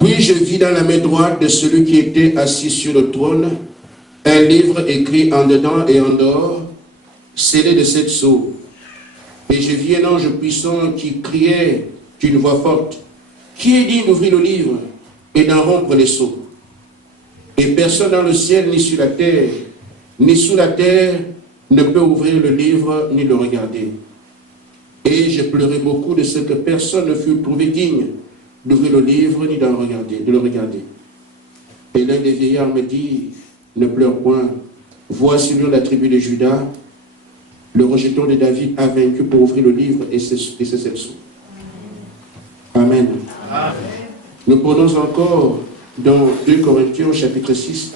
Puis je vis dans la main droite de celui qui était assis sur le trône un livre écrit en dedans et en dehors, scellé de 7 sceaux. Et je vis un ange puissant qui criait d'une voix forte, « Qui est digne d'ouvrir le livre et d'en rompre les sceaux ?» Et personne dans le ciel, ni sur la terre, ni sous la terre, ne peut ouvrir le livre ni le regarder. Et je pleurais beaucoup de ce que personne ne fut trouvé digne d'ouvrir le livre ni de le regarder. Et l'un des vieillards me dit, « Ne pleure point, voici le lion de la tribu de Juda, le rejeton de David a vaincu pour ouvrir le livre et ses 7 sceaux. » Amen. Amen. Nous prenons encore dans 2 Corinthiens chapitre 6,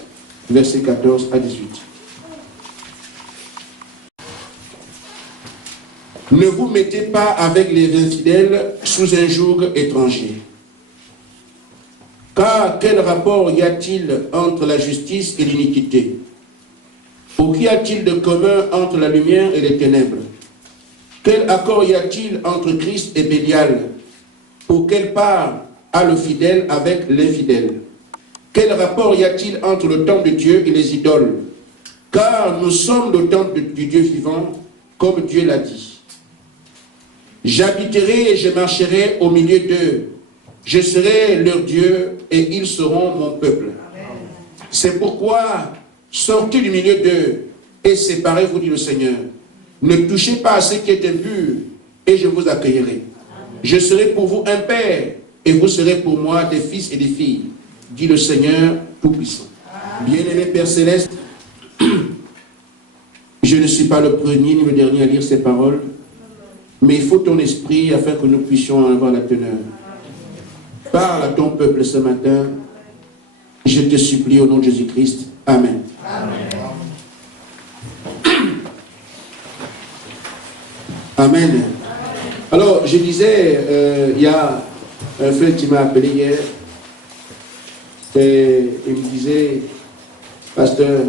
versets 14 à 18. Ne vous mettez pas avec les infidèles sous un joug étranger. Car quel rapport y a-t-il entre la justice et l'iniquité? Ou qu'y a-t-il de commun entre la lumière et les ténèbres? Quel accord y a-t-il entre Christ et Bélial? Ou quelle part a le fidèle avec l'infidèle? Quel rapport y a-t-il entre le temple de Dieu et les idoles? Car nous sommes le temple du Dieu vivant, comme Dieu l'a dit. J'habiterai et je marcherai au milieu d'eux. Je serai leur Dieu et ils seront mon peuple. C'est pourquoi sortez du milieu d'eux et séparez-vous, dit le Seigneur. Ne touchez pas à ce qui est impur et je vous accueillerai. Je serai pour vous un père et vous serez pour moi des fils et des filles, dit le Seigneur Tout-Puissant. Bien-aimé Père Céleste, je ne suis pas le premier ni le dernier à lire ces paroles, mais il faut ton esprit afin que nous puissions en avoir la teneur. Parle à ton peuple ce matin, je te supplie au nom de Jésus-Christ. Amen. Amen. Amen. Alors, je disais, il y a un frère qui m'a appelé hier, et il me disait, pasteur,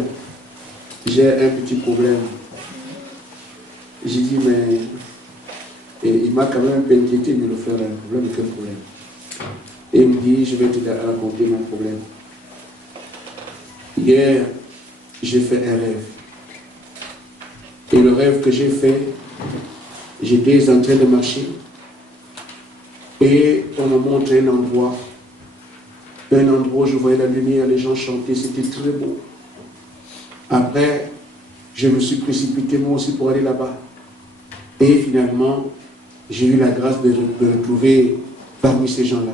j'ai un petit problème. J'ai dit, mais... Et il m'a quand même un peu inquiété, mais le frère a un problème, quel problème? Et il me dit, je vais te raconter mon problème. Hier, j'ai fait un rêve. Et le rêve que j'ai fait, j'étais en train de marcher. Et on m'a montré un endroit où je voyais la lumière, les gens chantaient, c'était très beau. Après, je me suis précipité moi aussi pour aller là-bas. Et finalement, j'ai eu la grâce de retrouver parmi ces gens-là.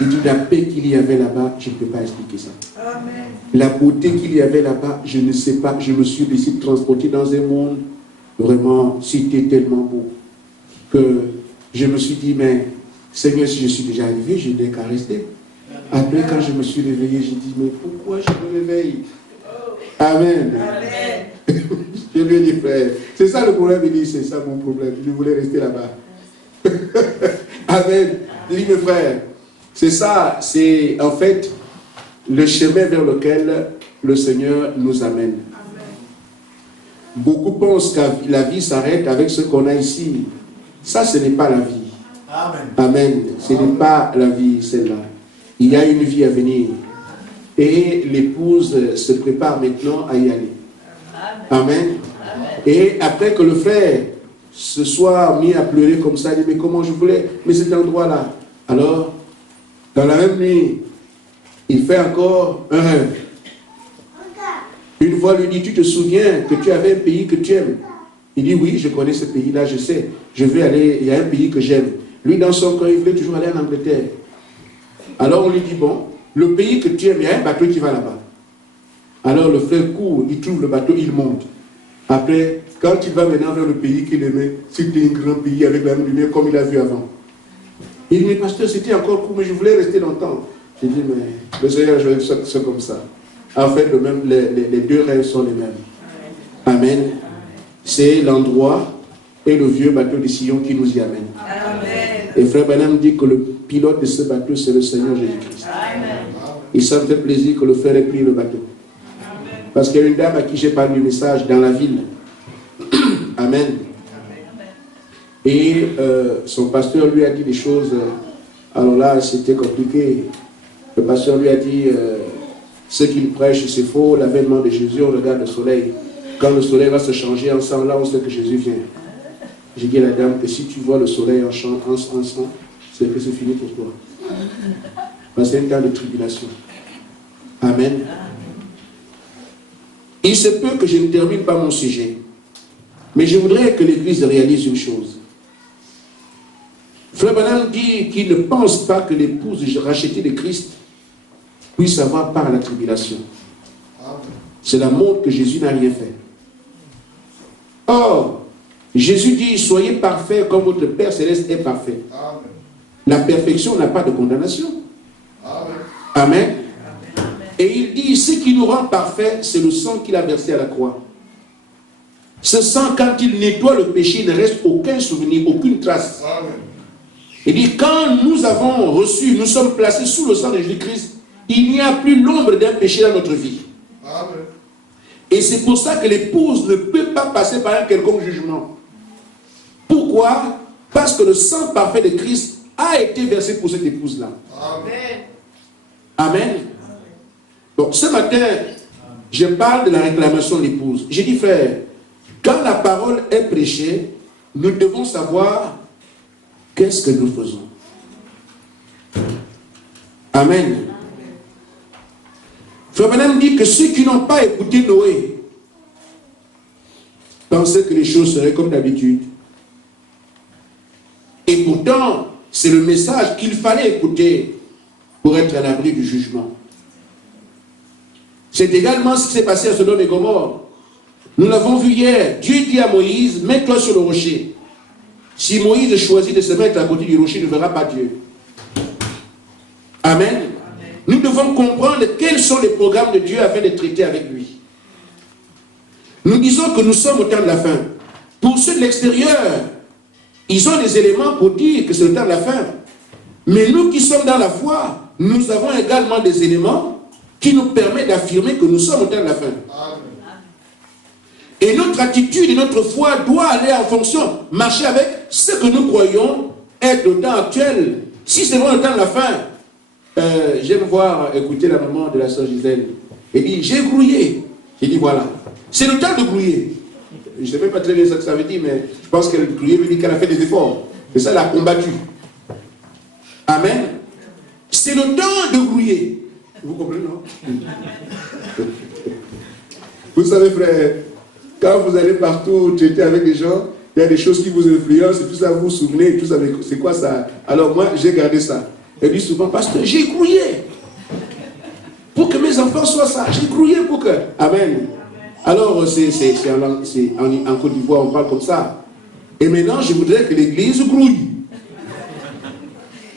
Il dit la paix qu'il y avait là-bas, je ne peux pas expliquer ça. Amen. La beauté qu'il y avait là-bas, je ne sais pas, je me suis laissé transporter dans un monde, vraiment, c'était tellement beau, que je me suis dit, mais Seigneur, si je suis déjà arrivé, je n'ai qu'à rester. Après, quand je me suis réveillé, j'ai dit, mais pourquoi je me réveille? Amen. Amen. Je lui ai dit, frère, c'est ça le problème. Il dit, c'est ça mon problème. Je voulais rester là-bas. Amen. Il dit, mes frères, c'est ça, c'est en fait le chemin vers lequel le Seigneur nous amène. Amen. Beaucoup pensent que la vie s'arrête avec ce qu'on a ici. Ça, ce n'est pas la vie. Amen. Amen. Ce n'est pas la vie, celle-là. Il y a une vie à venir. Et l'épouse se prépare maintenant à y aller. Amen. Amen. Et après que le frère se soit mis à pleurer comme ça, il dit, mais comment je voulais, mais cet endroit-là. Alors, dans la même nuit, il fait encore un rêve. Une voix lui dit, tu te souviens que tu avais un pays que tu aimes? Il dit, oui, je connais ce pays-là, je sais. Je vais aller, il y a un pays que j'aime. Lui, dans son cœur, il voulait toujours aller en Angleterre. Alors on lui dit, bon, le pays que tu aimes, il y a un bateau qui va là-bas. Alors le frère court, il trouve le bateau, il monte. Après, quand il va maintenant vers le pays qu'il aimait, c'était un grand pays avec la lumière comme il a vu avant. Il dit, mais pasteur, c'était encore court, mais je voulais rester longtemps. J'ai dit, mais le Seigneur, je vais faire ça comme ça. En fait, les deux rêves sont les mêmes. Amen. C'est l'endroit et le vieux bateau de Sion qui nous y amène. Amen. Et frère Branham dit que le pilote de ce bateau, c'est le Seigneur Jésus-Christ. Il s'en fait plaisir que le frère ait pris le bateau. Amen. Parce qu'il y a une dame à qui j'ai parlé du message dans la ville. Amen. Et son pasteur lui a dit des choses. Alors là, c'était compliqué. Le pasteur lui a dit, ce qu'il prêche, c'est faux, l'avènement de Jésus, on regarde le soleil. Quand le soleil va se changer ensemble, là on sait que Jésus vient. J'ai dit à la dame que si tu vois le soleil en sang, c'est que c'est fini pour toi. Parce que c'est un temps de tribulation. Amen. Il se peut que je ne termine pas mon sujet. Mais je voudrais que l'Église réalise une chose. Frère Branham dit qu'il ne pense pas que l'épouse rachetée de Christ puisse avoir part à la tribulation. Cela montre que Jésus n'a rien fait. Or, Jésus dit, soyez parfaits comme votre Père Céleste est parfait. La perfection n'a pas de condamnation. Amen. Et il dit, ce qui nous rend parfaits, c'est le sang qu'il a versé à la croix. Ce sang, quand il nettoie le péché, il ne reste aucun souvenir, aucune trace. Il dit, quand nous avons reçu, nous sommes placés sous le sang de Jésus-Christ, il n'y a plus l'ombre d'un péché dans notre vie. Amen. Et c'est pour ça que l'épouse ne peut pas passer par un quelconque jugement. Pourquoi? Parce que le sang parfait de Christ a été versé pour cette épouse-là. Amen. Amen. Donc ce matin, je parle de la réclamation de l'épouse. J'ai dit, frère, quand la parole est prêchée, nous devons savoir qu'est-ce que nous faisons. Amen. Frère Branham dit que ceux qui n'ont pas écouté Noé pensaient que les choses seraient comme d'habitude. Et pourtant, c'est le message qu'il fallait écouter pour être à l'abri du jugement. C'est également ce qui s'est passé à Sodome et Gomorrhe. Nous l'avons vu hier. Dieu dit à Moïse, mets-toi sur le rocher. Si Moïse choisit de se mettre à côté du rocher, il ne verra pas Dieu. Amen. Nous devons comprendre quels sont les programmes de Dieu afin de traiter avec lui. Nous disons que nous sommes au temps de la fin. Pour ceux de l'extérieur, ils ont des éléments pour dire que c'est le temps de la fin. Mais nous qui sommes dans la foi, nous avons également des éléments qui nous permettent d'affirmer que nous sommes au temps de la fin. Amen. Et notre attitude et notre foi doit aller en fonction, marcher avec ce que nous croyons être le temps actuel. Si c'est vraiment le temps de la fin, j'aime voir, écouter la maman de la sœur Gisèle. Elle dit, j'ai grouillé. J'ai dit, voilà. C'est le temps de grouiller. Je ne sais même pas très bien ce que ça veut dire, mais je pense qu'elle grouillait veut dire qu'elle a fait des efforts. Et ça, elle a combattu. Amen. C'est le temps de grouiller. Vous comprenez, non? Vous savez, frère, quand vous allez partout traiter avec des gens, il y a des choses qui vous influencent, et tout ça, vous vous souvenez, tout ça, c'est quoi ça? Alors moi, j'ai gardé ça. Elle dit souvent, parce que j'ai grouillé pour que mes enfants soient ça. J'ai grouillé pour que... Amen. Alors, en Côte d'Ivoire, on parle comme ça. Et maintenant, je voudrais que l'Église grouille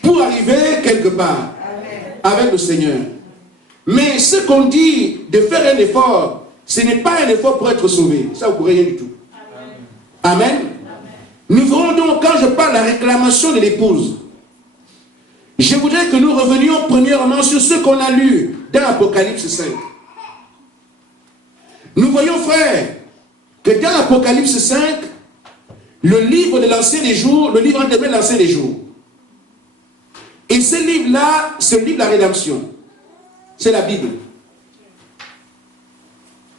pour arriver quelque part avec le Seigneur. Mais ce qu'on dit de faire un effort, ce n'est pas un effort pour être sauvé. Ça, vous ne pourrez rien du tout. Amen. Nous verrons donc, quand je parle de la réclamation de l'épouse, je voudrais que nous revenions premièrement sur ce qu'on a lu dans Apocalypse 5. Nous voyons, frère, que dans Apocalypse 5, le livre de l'Ancien des Jours, le livre de l'Ancien des Jours. Et ce livre-là, c'est le livre de la rédemption. C'est la Bible.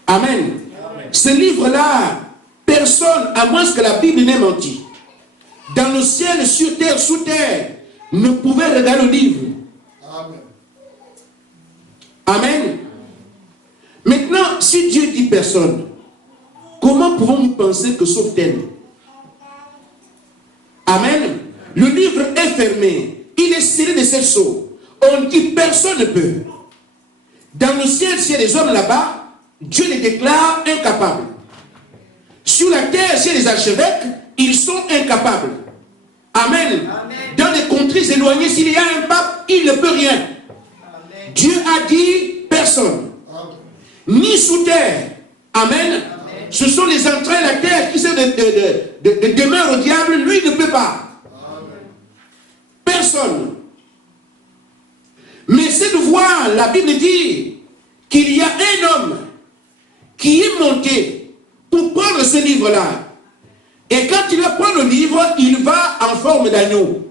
Amen. Amen. Ce livre-là, personne, à moins que la Bible n'ait menti, dans le ciel, sur terre, sous terre, ne pouvait regarder le livre. Amen. Amen. Maintenant, si Dieu dit personne, comment pouvons-nous penser que sauf tel? Amen. Le livre est fermé. Il est scellé de cette sceaux. On dit personne ne peut. Dans le ciel, s'il y a des hommes là-bas, Dieu les déclare incapables. Sur la terre, s'il y a des archevêques, ils sont incapables. Amen. Amen. Dans les contrées éloignées, s'il y a un pape, il ne peut rien. Amen. Dieu a dit personne. Amen. Ni sous terre. Amen. Amen. Ce sont les entrailles de la terre qui servent de demeure au diable. Lui ne peut pas. Amen. Personne. Mais c'est de voir, la Bible dit qu'il y a un homme qui est monté pour prendre ce livre-là. Et quand il va prendre le livre, il va en forme d'agneau.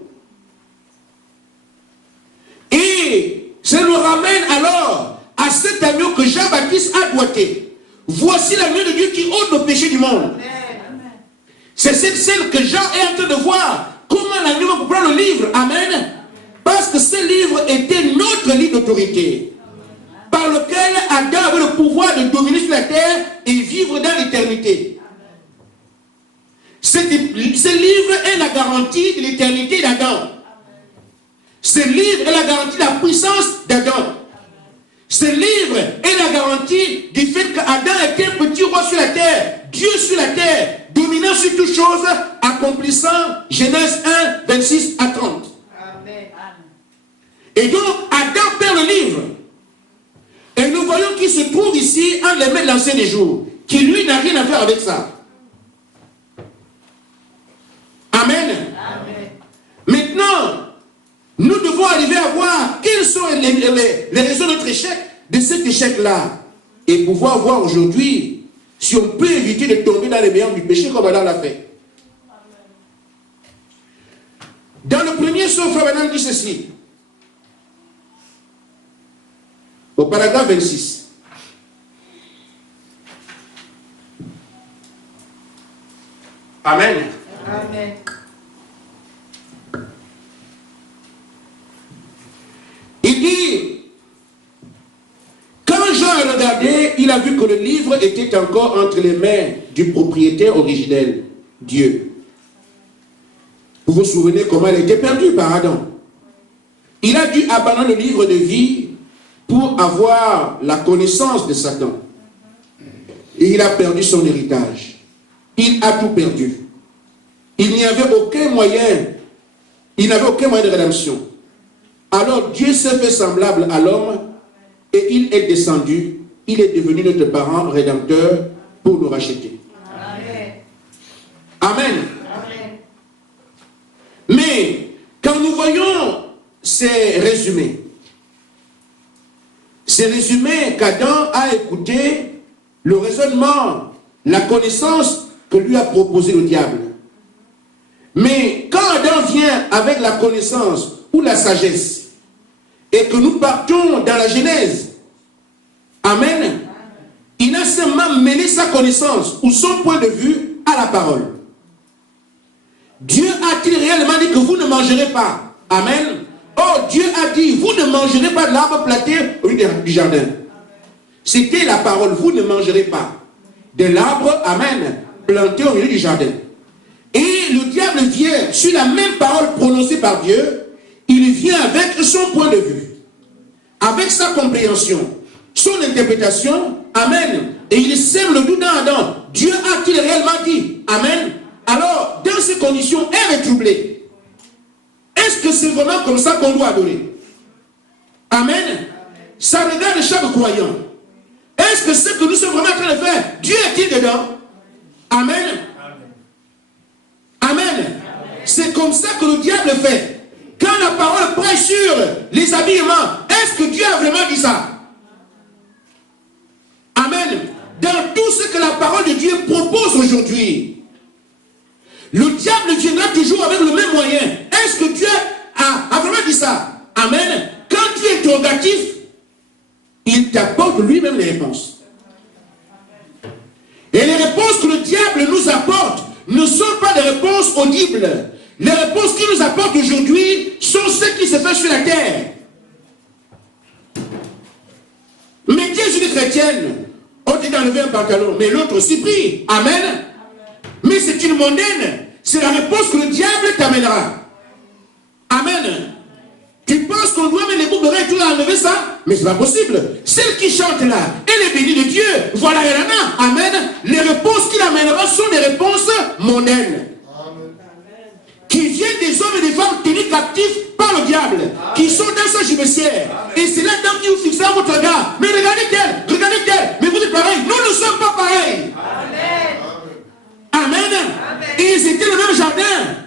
Et Ça nous ramène alors à cet agneau que Jean-Baptiste a doigté. Voici l'agneau de Dieu qui ôte le péché du monde. C'est cette scène que Jean est en train de voir. Comment l'agneau va prendre le livre. Amen. Parce que ce livre était notre livre d'autorité. Par lequel Adam avait le pouvoir de dominer sur la terre et vivre dans l'éternité. Ce livre est la garantie de l'éternité d'Adam. Ce livre est la garantie de la puissance d'Adam. Ce livre est la garantie du fait qu'Adam était un petit roi sur la terre, Dieu sur la terre, dominant sur toutes choses, accomplissant Genèse 1, 26 à 30. Amen. Et donc, Adam perd le livre. Et nous voyons qu'il se trouve ici en les mains de l'ancien des jours, qui lui n'a rien à faire avec ça. Amen. Amen. Maintenant, nous devons arriver à voir quelles sont les raisons de notre échec, de cet échec-là, et pouvoir voir aujourd'hui si on peut éviter de tomber dans les méandres du péché comme Adam l'a fait. Dans le premier psaume, Frère Branham dit ceci, au paragraphe 26. Amen. Amen. Il dit, quand Jean a regardé, il a vu que le livre était encore entre les mains du propriétaire originel, Dieu. Vous vous souvenez comment il a été perdu par Adam. Il a dû abandonner le livre de vie pour avoir la connaissance de Satan. Et il a perdu son héritage. Il a tout perdu. Il n'y avait aucun moyen. Il n'avait aucun moyen de rédemption. Alors Dieu s'est fait semblable à l'homme et il est descendu. Il est devenu notre parent rédempteur pour nous racheter. Amen. Amen. Amen. Mais quand nous voyons ces résumés qu'Adam a écouté, le raisonnement, la connaissance que lui a proposé le diable. Mais quand Adam vient avec la connaissance ou la sagesse, et que nous partons dans la Genèse, Amen, il a seulement mêlé sa connaissance ou son point de vue à la parole. Dieu a-t-il réellement dit que vous ne mangerez pas? Amen. Oh, Dieu a dit, vous ne mangerez pas de l'arbre planté au milieu du jardin. C'était la parole, vous ne mangerez pas de l'arbre, amen, planté au milieu du jardin. Et le diable vient sur la même parole prononcée par Dieu, il vient avec son point de vue, avec sa compréhension, son interprétation, amen. Et il sème le doute dans Adam. Dieu a-t-il réellement dit? Amen. Alors, dans ces conditions, elle est troublée. Est-ce que c'est vraiment comme ça qu'on doit adorer? Amen. Ça regarde chaque croyant. Est-ce que ce que nous sommes vraiment en train de faire, Dieu est-il dedans? Amen. Amen. C'est comme ça que le diable fait. Quand la parole prêche sur les habillements, est-ce que Dieu a vraiment dit ça? Amen. Dans tout ce que la parole de Dieu propose aujourd'hui, le diable viendra toujours avec le même moyen. Est-ce que Dieu a vraiment dit ça? Amen. Quand tu es interrogatif, il t'apporte lui-même les réponses. Et les réponses que le diable nous apporte ne sont pas des réponses audibles. Les réponses qu'il nous apporte aujourd'hui sont celles qui se font sur la terre. Mettez une chrétienne, on dit d'enlever un pantalon, mais l'autre aussi prie. Amen. Mais c'est une mondaine. C'est la réponse que le diable t'amènera. Amen. Tu penses qu'on doit mettre les boucles d'oreilles et tout enlever ça? Mais c'est pas possible. Celle qui chante là, elle est bénie de Dieu. Voilà, elle en a. Amen. Les réponses qu'il amènera sont des réponses mondaines. Amen. Qui viennent des hommes et des femmes tenus captifs par le diable. Amen. Qui sont dans sa gibecière. Et c'est là-dedans qui vous fixera votre regard. Mais regardez tel. Mais vous êtes pareil. Nous ne sommes pas pareils. Amen. Amen. Amen. Ils étaient dans le même jardin.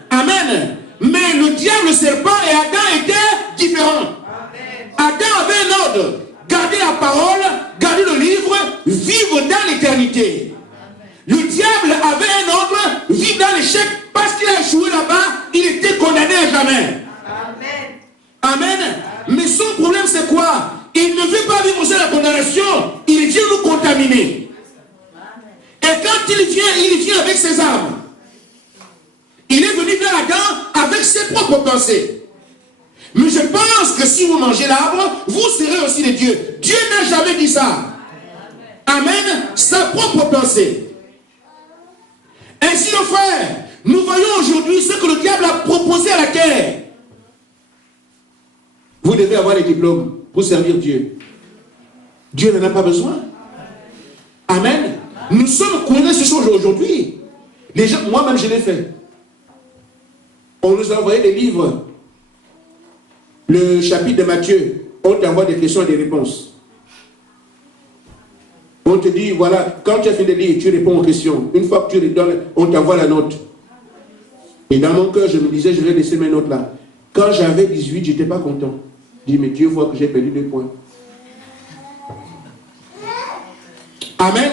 Amen. Mais le diable, le serpent et Adam étaient différents. Amen. Adam avait un ordre. Garder la parole, garder le livre, vivre dans l'éternité. Le diable avait un ordre, vivre dans l'échec, parce qu'il a échoué là-bas, il était condamné à jamais. Amen. Amen. Mais son problème c'est quoi? propres pensées. Mais je pense que si vous mangez l'arbre, vous serez aussi des dieux. Dieu n'a jamais dit ça. Amen. Sa propre pensée. Ainsi, nos frères, nous voyons aujourd'hui ce que le diable a proposé à la terre. Vous devez avoir des diplômes pour servir Dieu. Dieu n'en a pas besoin. Amen. Nous sommes courants de ces choses aujourd'hui. Les gens, moi-même, je l'ai fait. On nous a envoyé des livres. Le chapitre de Matthieu, on t'envoie des questions et des réponses. On te dit, voilà, quand tu as fait des livres, tu réponds aux questions. Une fois que tu les donnes, on t'envoie la note. Et dans mon cœur, je me disais, je vais laisser mes notes là. Quand j'avais 18, je n'étais pas content. Je dis, mais Dieu voit que j'ai perdu 2 points. Amen.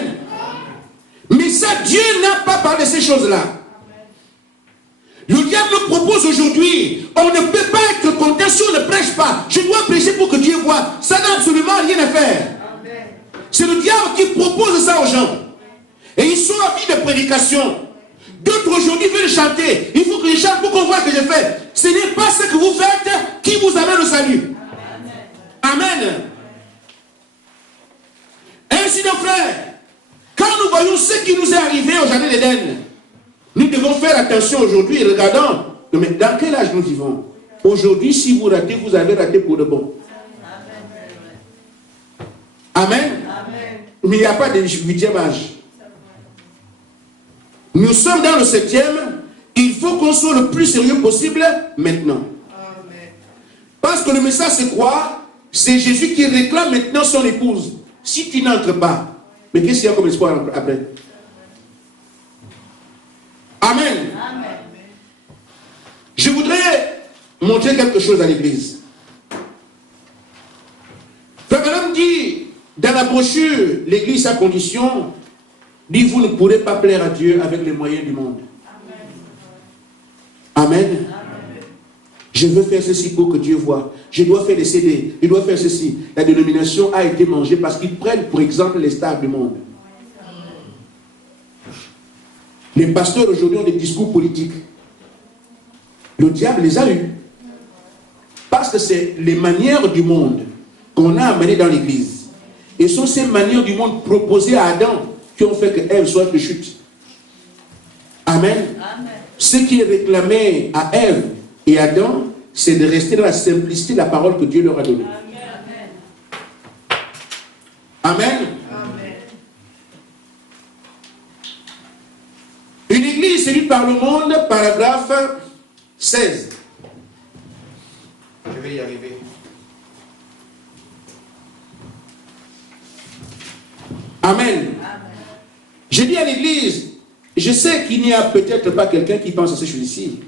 Mais ça, Dieu n'a pas parlé de ces choses-là. Le diable nous propose aujourd'hui, on ne peut pas être content si on ne prêche pas. Je dois prêcher pour que Dieu voie. Ça n'a absolument rien à faire. C'est le diable qui propose ça aux gens. Et ils sont avides de prédication. D'autres aujourd'hui veulent chanter. Il faut que je chante pour qu'on voit ce que je fais. Ce n'est pas ce que vous faites qui vous amène au salut. Amen. Ainsi, nos frères, quand nous voyons ce qui nous est arrivé au jardin d'Éden, nous devons faire attention aujourd'hui. Regardons, mais dans quel âge nous vivons? Aujourd'hui, si vous ratez, vous avez raté pour de bon. Amen. Mais il n'y a pas de 8e âge. Nous sommes dans le 7e. Il faut qu'on soit le plus sérieux possible maintenant. Parce que le message, c'est quoi? C'est Jésus qui réclame maintenant son épouse. Si tu n'entres pas, mais qu'est-ce qu'il y a comme espoir après? Amen. Je voudrais montrer quelque chose à l'église. Frère Branham dit, dans la brochure, l'église à condition, dit, vous ne pourrez pas plaire à Dieu avec les moyens du monde. Amen. Je veux faire ceci pour que Dieu voie. Je dois faire des CD. Je dois faire ceci. La dénomination a été mangée parce qu'ils prennent, pour exemple, les stars du monde. Les pasteurs aujourd'hui ont des discours politiques. Le diable les a eus. Parce que c'est les manières du monde qu'on a amenées dans l'église. Et ce sont ces manières du monde proposées à Adam qui ont fait que Ève soit de chute. Amen. Ce qui est réclamé à Ève et Adam, c'est de rester dans la simplicité de la parole que Dieu leur a donnée. Amen. Une église séduite par le monde, paragraphe 16. Je vais y arriver. Amen. Je dis à l'église, je sais qu'il n'y a peut-être pas quelqu'un qui pense à ces choses-ci.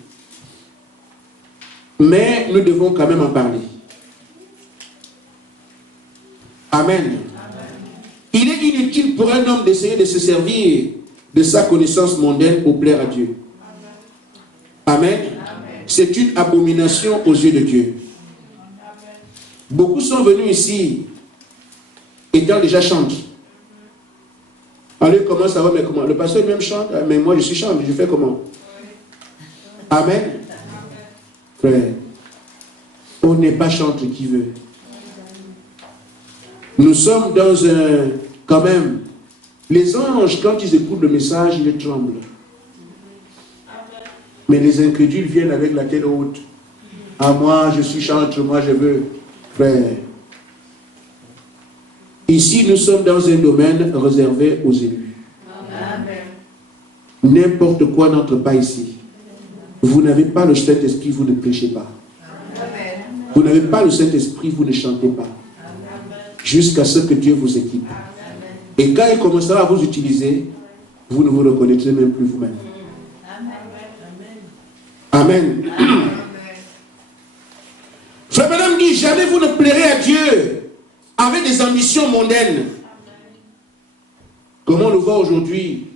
Mais nous devons quand même en parler. Amen. Il est inutile pour un homme d'essayer de se servir de sa connaissance mondaine pour plaire à Dieu. Amen. C'est une abomination aux yeux de Dieu. Beaucoup sont venus ici étant déjà chantés. Allez, comment ça va, mais comment? Le pasteur même chante, mais moi je suis chante, je fais comment? Amen. Frère, on n'est pas chantre qui veut. Nous sommes dans un, quand même, les anges, quand ils écoutent le message, ils tremblent. Mais les incrédules viennent avec la tête haute. Ah, moi, je suis chantre, moi, je veux. Frère, ici, nous sommes dans un domaine réservé aux élus. N'importe quoi n'entre pas ici. Vous n'avez pas le Saint-Esprit, vous ne prêchez pas. Vous n'avez pas le Saint-Esprit, vous ne chantez pas. Jusqu'à ce que Dieu vous équipe. Et quand il commencera à vous utiliser, vous ne vous reconnaîtrez même plus vous-même. Amen. Frère Branham dit, jamais vous ne plairez à Dieu avec des ambitions mondaines. Comment on le voit aujourd'hui?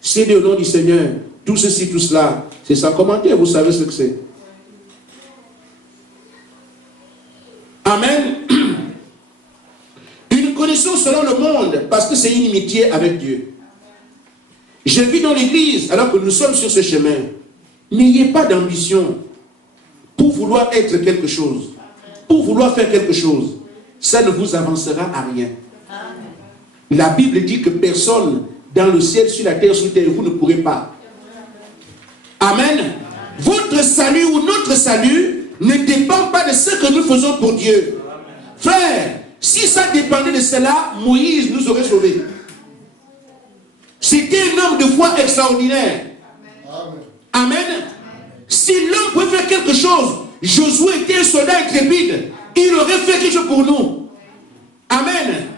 C'est au nom du Seigneur. Tout ceci, tout cela, c'est sans commentaire, vous savez ce que c'est. Amen. Une connaissance selon le monde, parce que c'est une inimitié avec Dieu. Je vis dans l'église, alors que nous sommes sur ce chemin. N'ayez pas d'ambition. vouloir être quelque chose, pour vouloir faire quelque chose, ça ne vous avancera à rien. La Bible dit que personne dans le ciel, sur la terre, sous terre, vous ne pourrez pas. Amen. Votre salut ou notre salut ne dépend pas de ce que nous faisons pour Dieu. Frère, si ça dépendait de cela, Moïse nous aurait sauvés. C'était un homme de foi extraordinaire. Amen. Si l'homme pouvait faire quelque chose, Josué était un soldat intrépide, il aurait fait quelque chose pour nous. Amen.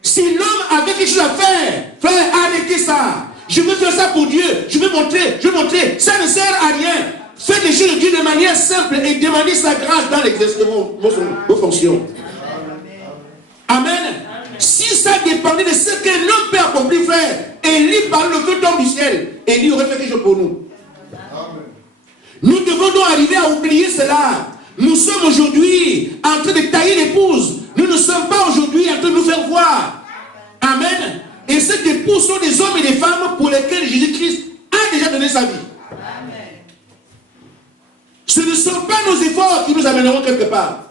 Si l'homme avait quelque chose à faire, frère, arrêtez ça. Je veux faire ça pour Dieu. Je veux montrer. Ça ne sert à rien. Faites les choses de Dieu de manière simple et demandez sa grâce dans l'exercice de vos fonctions. Amen. Si ça dépendait de ce qu'un homme peut accomplir, frère, Élie par le feu tombe du ciel, Élie aurait fait quelque chose pour nous. Nous devons donc arriver à oublier cela. Nous sommes aujourd'hui en train de tailler l'épouse. Nous ne sommes pas aujourd'hui en train de nous faire voir. Amen. Et cette épouse sont des hommes et des femmes pour lesquels Jésus-Christ a déjà donné sa vie. Amen. Ce ne sont pas nos efforts qui nous amèneront quelque part.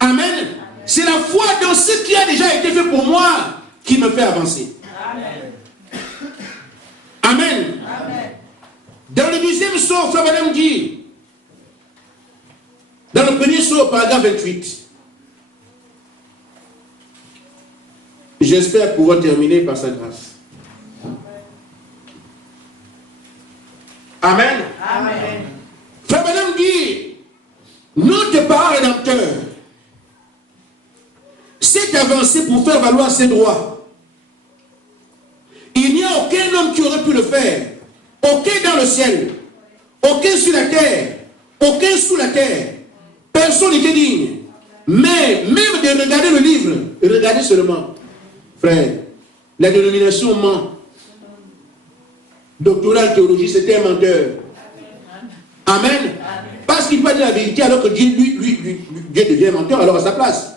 Amen. C'est la foi dans ce qui a déjà été fait pour moi qui me fait avancer. Amen. Amen. Amen. Dans le deuxième sceau, Frère Madame dit, dans le premier sceau, paragraphe 28, j'espère pouvoir terminer par sa grâce. Amen. Amen. Frère Madame dit, notre parent rédempteur s'est avancé pour faire valoir ses droits. Il n'y a aucun homme qui aurait pu le faire. Aucun dans le ciel, aucun sur la terre, aucun sous la terre. Personne n'était digne. Mais même de regarder le livre, regardez seulement. Frère, la dénomination ment. Doctorat en théologie, c'était un menteur. Amen. Parce qu'il va dire la vérité alors que Dieu, Dieu devient menteur alors à sa place.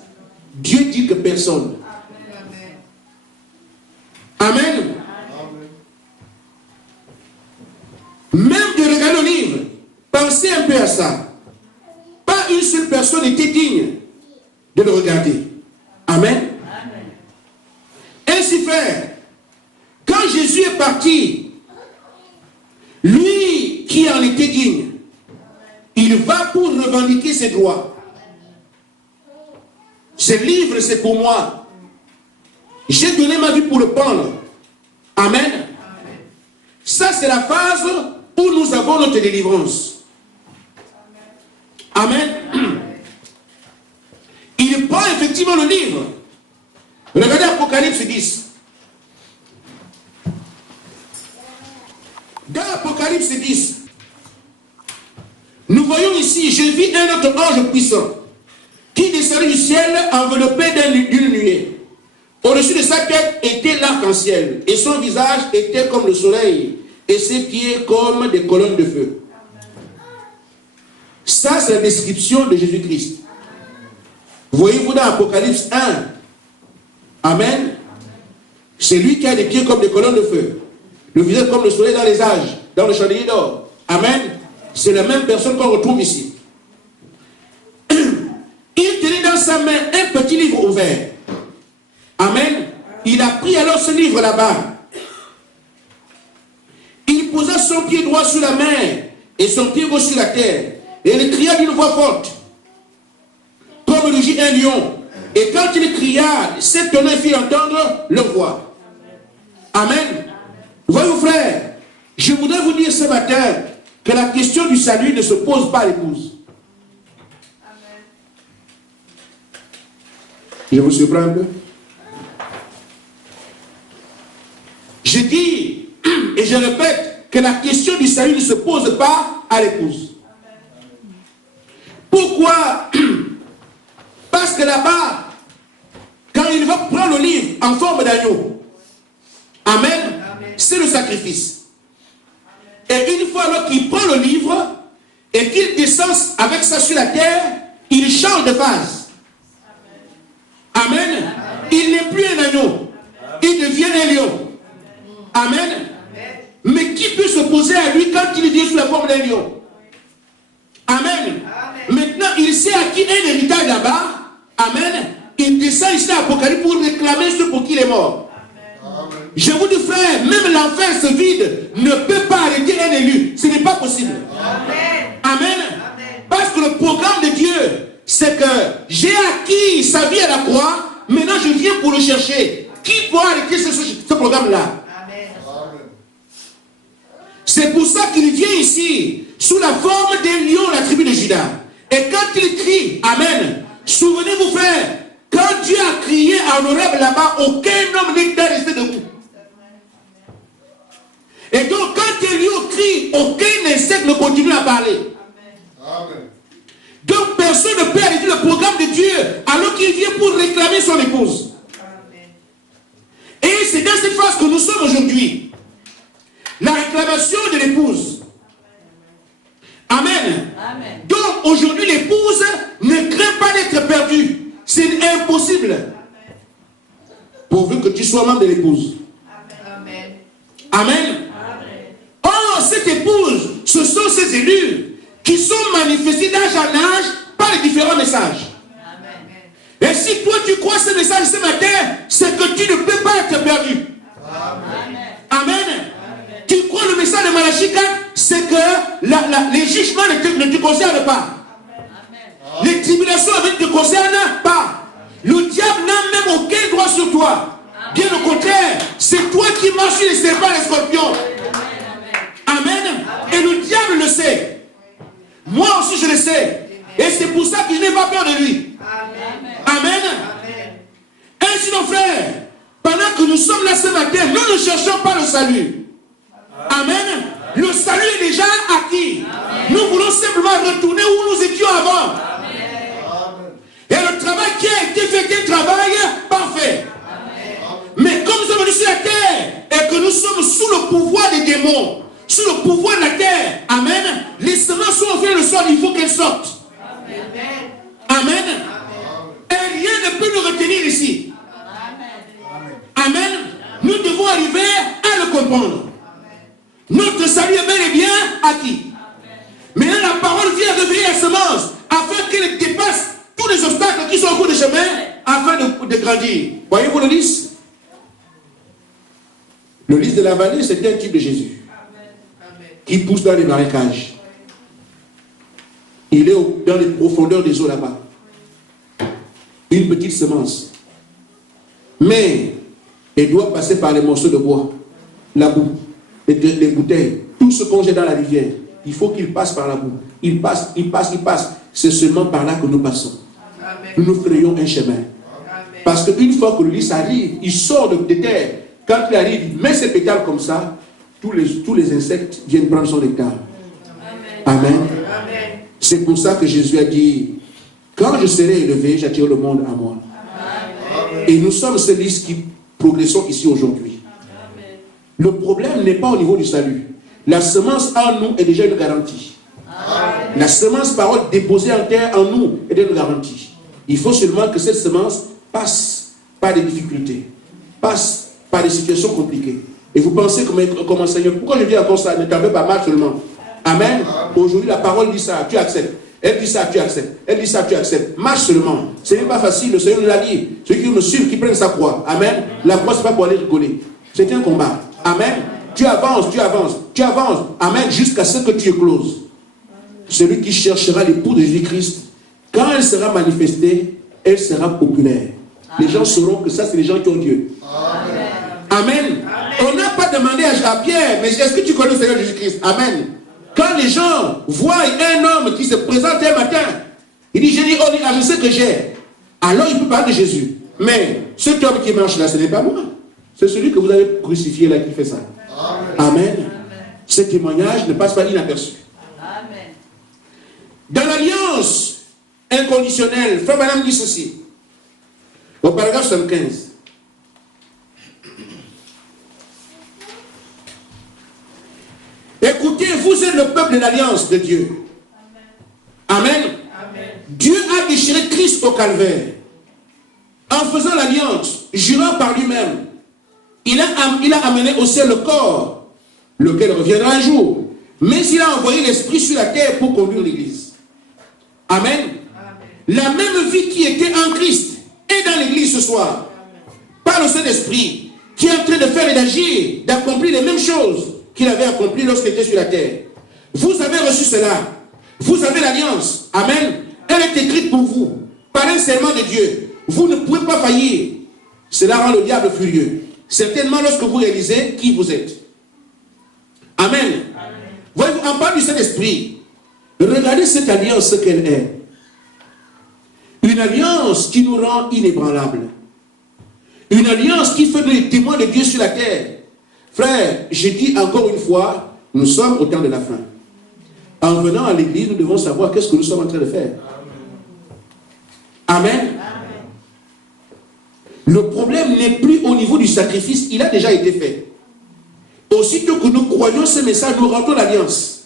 Dieu dit que personne. Amen. Même de regarder le livre, pensez un peu à ça. Pas une seule personne n'était digne de le regarder. Amen. Amen. Ainsi, frère, quand Jésus est parti, lui qui en était digne, il va pour revendiquer ses droits. Ce livre, c'est pour moi. J'ai donné ma vie pour le prendre. Amen. Ça, c'est la phase où nous avons notre délivrance. Amen. Il prend effectivement le livre. Regardez Apocalypse 10. Dans Apocalypse 10, nous voyons ici, je vis un autre ange puissant qui descendait du ciel enveloppé d'une nuée. Au-dessus de sa tête était l'arc-en-ciel et son visage était comme le soleil et ses pieds comme des colonnes de feu. Ça, c'est la description de Jésus-Christ. Voyez-vous dans Apocalypse 1. Amen. C'est lui qui a des pieds comme des colonnes de feu. Le visage comme le soleil dans les âges, dans le chandelier d'or. Amen. C'est la même personne qu'on retrouve ici. Il tenait dans sa main un petit livre ouvert. Amen. Il a pris alors ce livre là-bas. Il posa son pied droit sur la mer et son pied gauche sur la terre. Et il cria d'une voix forte, comme rugit un lion. Et quand il cria, cet tonnerre fit entendre leur voix. Amen. Voyez-vous, frère, je voudrais vous dire ce matin que la question du salut ne se pose pas à l'épouse. Je vous surprends un peu. Je dis, et je répète, que la question du salut ne se pose pas à l'épouse. Pourquoi? Parce que là-bas, quand il va prendre le livre en forme d'agneau, amen, c'est le sacrifice. Et une fois alors qu'il prend le livre et qu'il descend avec ça sur la terre, il change de phase. Amen. Il n'est plus un agneau, il devient un lion. Amen. Mais qui peut s'opposer à lui quand il vient sous la forme d'un lion? Amen. Maintenant, il s'est acquis un héritage là-bas. Amen. Il descend ici à l'Apocalypse pour réclamer ceux pour qui il est mort. Amen. Je vous dis, frère, même l'enfer se vide ne peut pas arrêter un élu. Ce n'est pas possible. Amen. Amen. Parce que le programme de Dieu, c'est que j'ai acquis sa vie à la croix, maintenant je viens pour le chercher. Qui pourra arrêter ce programme-là? C'est pour ça qu'il vient ici, sous la forme d'un lion, la tribu de Juda. Et quand il crie, Amen, souvenez-vous, frère, quand Dieu a crié en honorable là-bas, aucun homme n'est resté debout. Et donc, quand un lion crie, aucun insecte ne continue à parler. Amen. Donc, personne ne peut arrêter le programme de Dieu alors qu'il vient pour réclamer son épouse. Amen. Et c'est dans cette phase que nous sommes aujourd'hui. La réclamation de l'épouse. Amen. Amen. Donc aujourd'hui l'épouse ne craint pas d'être perdue. C'est impossible. Pourvu que tu sois membre de l'épouse. Amen. Amen. Or cette épouse, ce sont ces élus qui sont manifestés d'âge en âge par les différents messages. Amen. Et si toi tu crois ce message ce matin, c'est que tu ne peux pas être perdu. Amen. Amen. Tu crois le message de Malachie 4, c'est que les jugements ne te concernent pas. Amen. Les tribulations ne te concernent pas. Le diable n'a même aucun droit sur toi. Amen. Bien au contraire, c'est toi qui marches sur les serpents et les scorpions. Amen. Amen. Et le diable le sait. Moi aussi je le sais. Et c'est pour ça que je n'ai pas peur de lui. Amen. Amen. Ainsi nos frères, pendant que nous sommes là ce matin, nous ne cherchons pas le salut. Amen. Le salut est déjà acquis. Amen. Nous voulons simplement retourner où nous étions avant. Amen. Et le travail qui a été fait est un travail parfait. Amen. Mais comme nous sommes venus sur la terre et que nous sommes sous le pouvoir des démons, sous le pouvoir de la terre, Amen, les semences sont offertes le soir, il faut qu'elles sortent. Amen. Amen. Et rien ne peut nous retenir ici. Amen. Amen. Nous devons arriver à le comprendre. Notre salut est bel et bien acquis. Maintenant, la parole vient réveiller la semence afin qu'elle dépasse tous les obstacles qui sont au cours du chemin afin de grandir. Voyez-vous le lys? Le lys de la vallée, c'est un type de Jésus qui pousse dans les marécages. Il est dans les profondeurs des eaux là-bas. Une petite semence. Mais elle doit passer par les morceaux de bois, la boue. Les bouteilles, tout ce qu'on jette dans la rivière, il faut qu'il passe par la boue. Il passe, il passe, il passe. C'est seulement par là que nous passons. Amen. Nous frayons un chemin. Amen. Parce qu'une fois que le lys arrive, il sort de terre. Quand il arrive, il met ses pétales comme ça, tous les insectes viennent prendre son nectar. Amen. Amen. Amen. C'est pour ça que Jésus a dit, quand je serai élevé, j'attire le monde à moi. Amen. Et nous sommes ce lys qui progressons ici aujourd'hui. Le problème n'est pas au niveau du salut. La semence en nous est déjà une garantie. Amen. La semence parole déposée en terre en nous est une garantie. Il faut seulement que cette semence passe par des difficultés, passe par des situations compliquées. Et vous pensez comme un Seigneur, pourquoi je dis encore ça? Ne t'en veux pas mal seulement. Amen. Aujourd'hui la parole dit ça, tu acceptes. Elle dit ça, tu acceptes. Elle dit ça, tu acceptes. Marche seulement. Ce n'est pas facile, le Seigneur nous l'a dit. Ceux qui me suivent, qui prennent sa croix. Amen. La croix, ce n'est pas pour aller rigoler. C'est un combat. Amen. Tu avances, tu avances, tu avances. Amen. Jusqu'à ce que tu écloses. Celui qui cherchera l'époux de Jésus-Christ, quand elle sera manifestée, elle sera populaire. Amen. Les gens sauront que ça, c'est les gens qui ont Dieu. Amen. Amen. Amen. On n'a pas demandé à Pierre, mais est-ce que tu connais le Seigneur Jésus-Christ? Amen. Quand les gens voient un homme qui se présente un matin, il dit, je sais que j'ai. Alors il peut parler de Jésus. Mais cet homme qui marche là, ce n'est pas moi. C'est celui que vous avez crucifié là qui fait ça. Amen. Amen. Ce témoignage ne passe pas inaperçu. Amen. Dans l'alliance inconditionnelle, Frère Branham dit ceci. Au paragraphe 75. Écoutez, vous êtes le peuple de l'alliance de Dieu. Amen. Amen. Amen. Dieu a déchiré Christ au calvaire. En faisant l'alliance, jurant par lui-même, il a amené au ciel le corps, lequel reviendra un jour. Mais il a envoyé l'esprit sur la terre pour conduire l'église. Amen. La même vie qui était en Christ est dans l'église ce soir. Par le Saint-Esprit, qui est en train de faire et d'agir, d'accomplir les mêmes choses qu'il avait accomplies lorsqu'il était sur la terre. Vous avez reçu cela. Vous avez l'alliance. Amen. Elle est écrite pour vous, par un serment de Dieu. Vous ne pouvez pas faillir. Cela rend le diable furieux. Certainement lorsque vous réalisez qui vous êtes. Amen. Voyez-vous, en parlant du Saint-Esprit, regardez cette alliance, ce qu'elle est. Une alliance qui nous rend inébranlables. Une alliance qui fait des témoins de Dieu sur la terre. Frère, je dis encore une fois, nous sommes au temps de la fin. En venant à l'église, nous devons savoir qu'est-ce que nous sommes en train de faire. Amen. Amen. Le problème n'est plus au niveau du sacrifice, il a déjà été fait. Aussitôt que nous croyons ce message, nous rentrons l'alliance.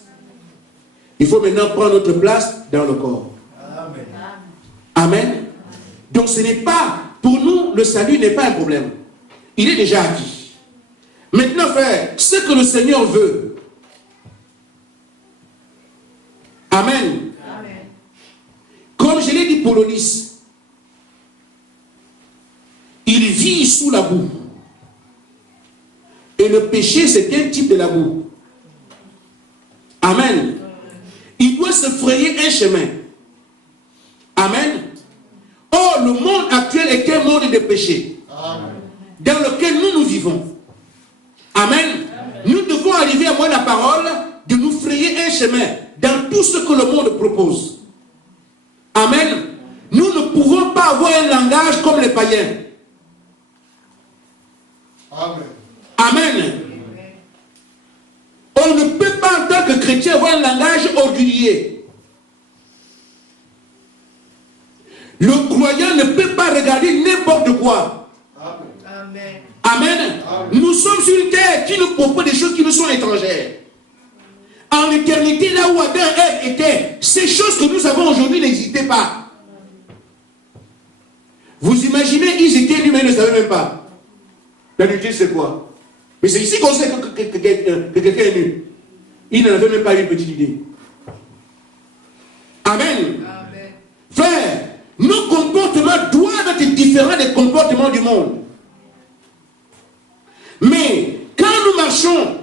Il faut maintenant prendre notre place dans le corps. Amen. Amen. Donc ce n'est pas, pour nous, le salut n'est pas un problème. Il est déjà acquis. Maintenant, frère, ce que le Seigneur veut. Amen. Amen. Comme je l'ai dit pour Lolis, il vit sous la boue. Et le péché, c'est un type de la boue. Amen. Il doit se frayer un chemin. Amen. Or, le monde actuel est un monde de péché. Amen. Dans lequel nous vivons. Amen. Nous devons arriver à moi la parole de nous frayer un chemin dans tout ce que le monde propose. Amen. Nous ne pouvons pas avoir un langage comme les païens. Amen. Amen. On ne peut pas en tant que chrétien avoir un langage orgueilleux. Le croyant ne peut pas regarder n'importe quoi. Amen. Amen. Amen. Nous sommes sur une terre qui nous propose des choses qui nous sont étrangères. En éternité, là où Adam et Ève étaient, ces choses que nous avons aujourd'hui n'existaient pas. Vous imaginez, ils étaient nus mais ils ne savaient même pas. La nudité, c'est quoi? Mais c'est ici qu'on sait que quelqu'un est nu. Il n'en avait même pas une petite idée. Amen. Amen. Frère, nos comportements doivent être différents des comportements du monde. Mais quand nous marchons,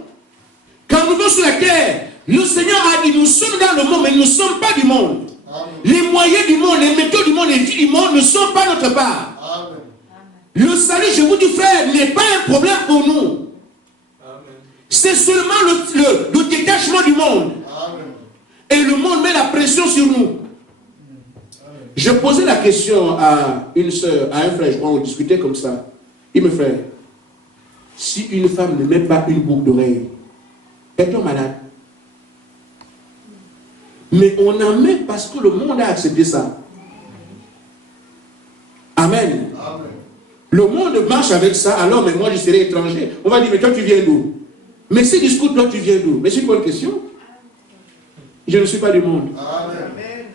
quand nous sommes sur la terre, le Seigneur a dit, nous sommes dans le monde, mais nous ne sommes pas du monde. Amen. Les moyens du monde, les méthodes du monde, les vies du monde ne sont pas notre part. Amen. Le salut, je vous dis frère, n'est pas un problème pour nous. C'est seulement le détachement du monde. Amen. Et le monde met la pression sur nous. Amen. Je posais la question à une soeur, à un frère, je crois, on discutait comme ça. Il me fait, si une femme ne met pas une boucle d'oreille, est-on malade? Mais on en met parce que le monde a accepté ça. Amen. Amen. Le monde marche avec ça, alors mais moi je serai étranger. On va dire, mais toi tu viens d'où? Mais ces discours, toi tu viens d'où? Mais c'est une bonne question. Je ne suis pas du monde. Amen.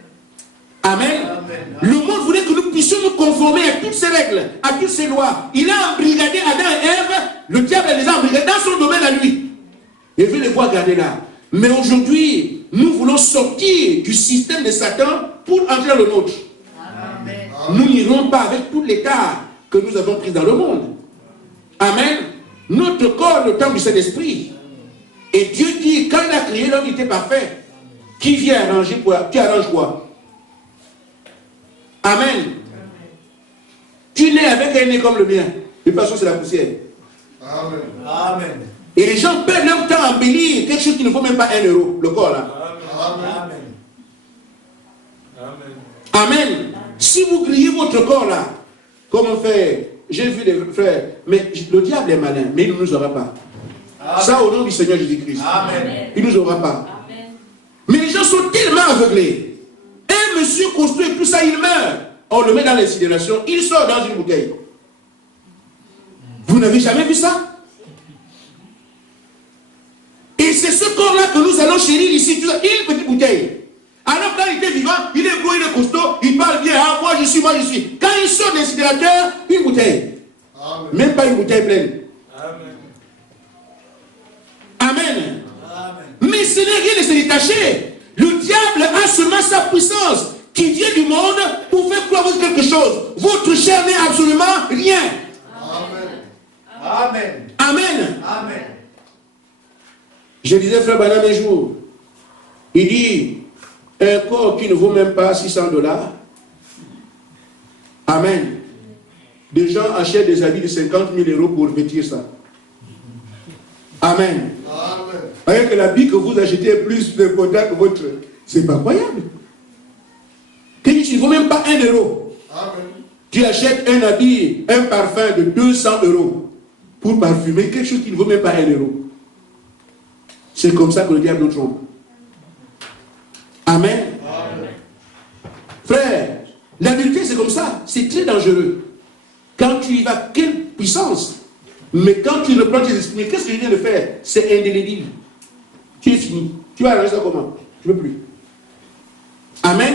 Amen. Amen. Le monde voulait que nous puissions nous conformer à toutes ces règles, à toutes ces lois. Il a embrigadé Adam et Ève, le diable les a embrigadés dans son domaine à lui. Et veut les voir garder là. Mais aujourd'hui, nous voulons sortir du système de Satan pour entrer dans le nôtre. Amen. Nous n'irons pas avec tout l'état que nous avons pris dans le monde. Amen. Notre corps, le temps du Saint-Esprit. Et Dieu dit, quand il a créé l'homme, il était parfait. Qui vient arranger quoi? Tu arranges quoi? Amen. Amen. Tu nais avec un nez comme le mien. De toute façon, c'est la poussière. Amen. Amen. Et les gens perdent leur temps à embellir quelque chose qui ne vaut même pas 1 euro, le corps là. Amen. Amen. Amen. Si vous grillez votre corps là, comme on fait, j'ai vu des frères, mais le diable est malin, mais il ne nous aura pas. Amen. Ça au nom du Seigneur Jésus-Christ. Il ne nous aura pas. Amen. Mais les gens sont tellement aveuglés. Un monsieur construit tout ça, il meurt. On le met dans l'incinération, il sort dans une bouteille. Vous n'avez jamais vu ça? Et c'est ce corps-là que nous allons chérir ici, une petite bouteille. Alors quand il était vivant, il est gros, il est costaud, il parle bien, ah, moi je suis. Quand il sort de l'incinérateur, une bouteille. Amen. Même pas une bouteille pleine. Amen. Amen. Amen. Mais ce n'est rien de se détacher. Le diable a seulement sa puissance. qui vient du monde pour faire croire quelque chose. Votre chair n'est absolument rien. Amen. Amen. Amen. Amen. Je disais frère Branham un jour, il dit, un corps qui ne vaut même pas $600. Amen. Des gens achètent des habits de 50 000 € pour vêtir ça. Amen. Amen. Voyez que l'habit que vous achetez est plus important que votre... C'est pas croyable. Tu ne vaut même pas 1 €. Amen. Tu achètes un habit, un parfum de 200 € pour parfumer quelque chose qui ne vaut même pas 1 €. C'est comme ça que le diable nous trompe. Amen. Amen. Frère, l'adultère c'est comme ça. C'est très dangereux. Quand tu y vas, quelle puissance. Mais quand tu reprends tes esprits, qu'est-ce que je viens de faire? C'est indélébile. Tu es fini. Tu vas arranger ça comment? Je ne veux plus. Amen.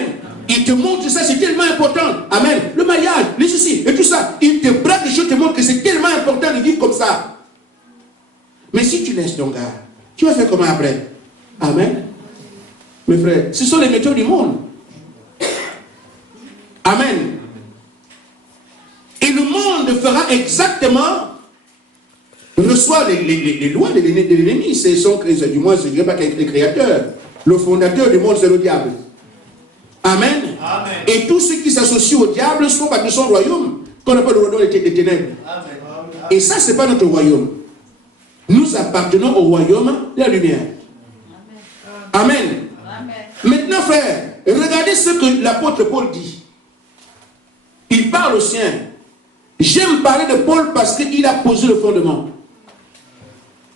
Il te montre ça, c'est tellement important. Amen. Le mariage, les soucis et tout ça. Il te braque des choses, te montre que c'est tellement important de vivre comme ça. Mais si tu laisses ton gars, tu vas faire comment après? Amen. Mes frères, ce sont les méthodes du monde. Amen. Et le monde fera exactement, reçoit les lois de l'ennemi. Du moins, je ne dirais pas qu'un créateur. Le fondateur du monde, c'est le diable. Amen. Amen. Et tous ceux qui s'associent au diable sont pas de son royaume, qu'on appelle le royaume des ténèbres. Amen. Et ça, ce n'est pas notre royaume. Nous appartenons au royaume de la lumière. Amen. Amen. Maintenant, frère, regardez ce que l'apôtre Paul dit. Il parle aux siens. J'aime parler de Paul parce qu'il a posé le fondement.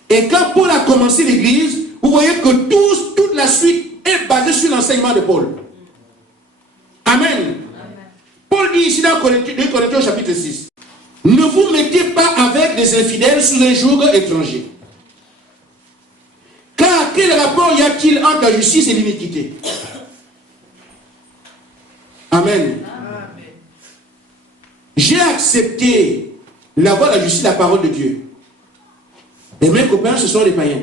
Et quand Paul a commencé l'église, vous voyez que toute la suite est basée sur l'enseignement de Paul. Amen. Amen. Paul dit ici dans 2 Corinthiens chapitre 6, ne vous mettez pas avec des infidèles sous un joug étranger. Car quel rapport y a-t-il entre la justice et l'iniquité? Amen. Amen. J'ai accepté la voie de la justice, la parole de Dieu. Et mes copains, ce sont les païens.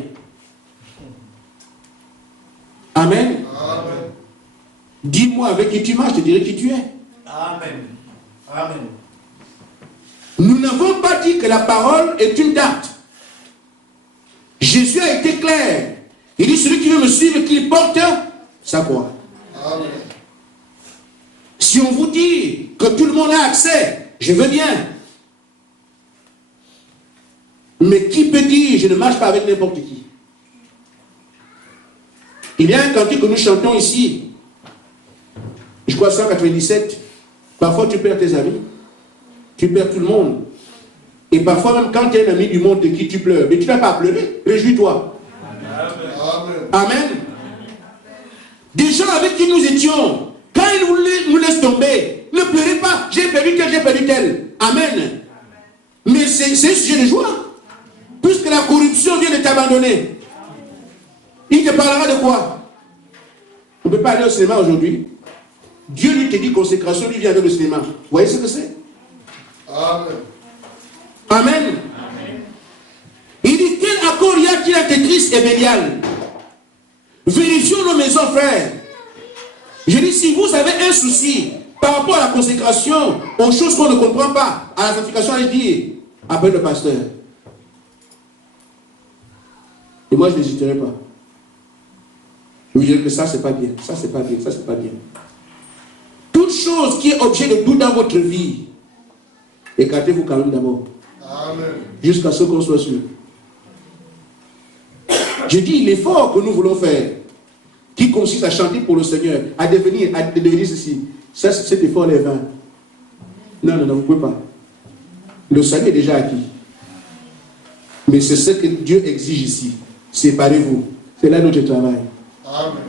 Amen. Amen. Dis-moi avec qui tu marches, je te dirai qui tu es. Amen. Amen. Nous n'avons pas dit que la parole est une date. Jésus a été clair. Il dit, celui qui veut me suivre, qu'il porte sa croix. Amen. Si on vous dit que tout le monde a accès, je veux bien. Mais qui peut dire, je ne marche pas avec n'importe qui? Il y a un cantique que nous chantons ici. Je crois 197. Parfois tu perds tes amis. Tu perds tout le monde. Et parfois même quand tu es un ami du monde de qui tu pleures. Mais tu n'as pas à pleurer. Réjouis-toi. Amen. Amen. Des gens avec qui nous étions, quand ils nous laissent tomber, ne pleurez pas. J'ai perdu tel, j'ai perdu tel. Amen. Mais c'est un sujet de joie. Puisque la corruption vient de t'abandonner. Il te parlera de quoi? On ne peut pas aller au cinéma aujourd'hui. Dieu lui te dit consécration, lui vient avec le cinéma. Vous voyez ce que c'est? Amen. Amen. Amen. Il dit, quel accord y a-t-il entre Christ et Bélial? Vérifions nos maisons, frères. Je dis, si vous avez un souci par rapport à la consécration, aux choses qu'on ne comprend pas, à la sanctification, allez dire, appelle le pasteur. Et moi, je n'hésiterai pas. Je vous dirai que ça, c'est pas bien. Ça, c'est pas bien. Ça, c'est pas bien. Toute chose qui est objet de doute dans votre vie, écartez-vous quand même d'abord. Amen. Jusqu'à ce qu'on soit sûr. Je dis l'effort que nous voulons faire, qui consiste à chanter pour le Seigneur, à devenir ceci. Ça, cet effort est vain. Non, vous ne pouvez pas. Le salut est déjà acquis. Mais c'est ce que Dieu exige ici. Séparez-vous. C'est là notre travail. Amen.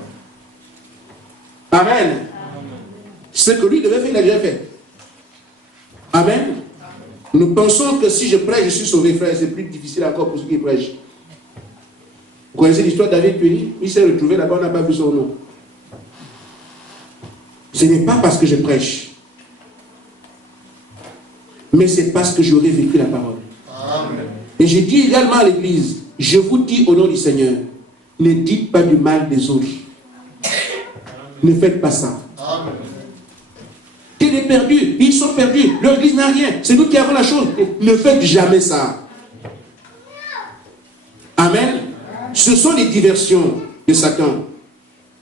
Amen. Ce que lui devait faire, il a déjà fait. Amen. Nous pensons que si je prêche, je suis sauvé, frère. C'est plus difficile encore pour ceux qui prêchent. Vous connaissez l'histoire de David Puny? Il s'est retrouvé là-bas, on n'a pas vu son nom. Ce n'est pas parce que je prêche, mais c'est parce que j'aurais vécu la parole. Amen. Et je dis également à l'église, je vous dis au nom du Seigneur, ne dites pas du mal des autres. Ne faites pas ça. Amen. perdu, ils sont perdus, leur église n'a rien, c'est nous qui avons la chose. Ne faites jamais ça. Amen. Ce sont les diversions de Satan.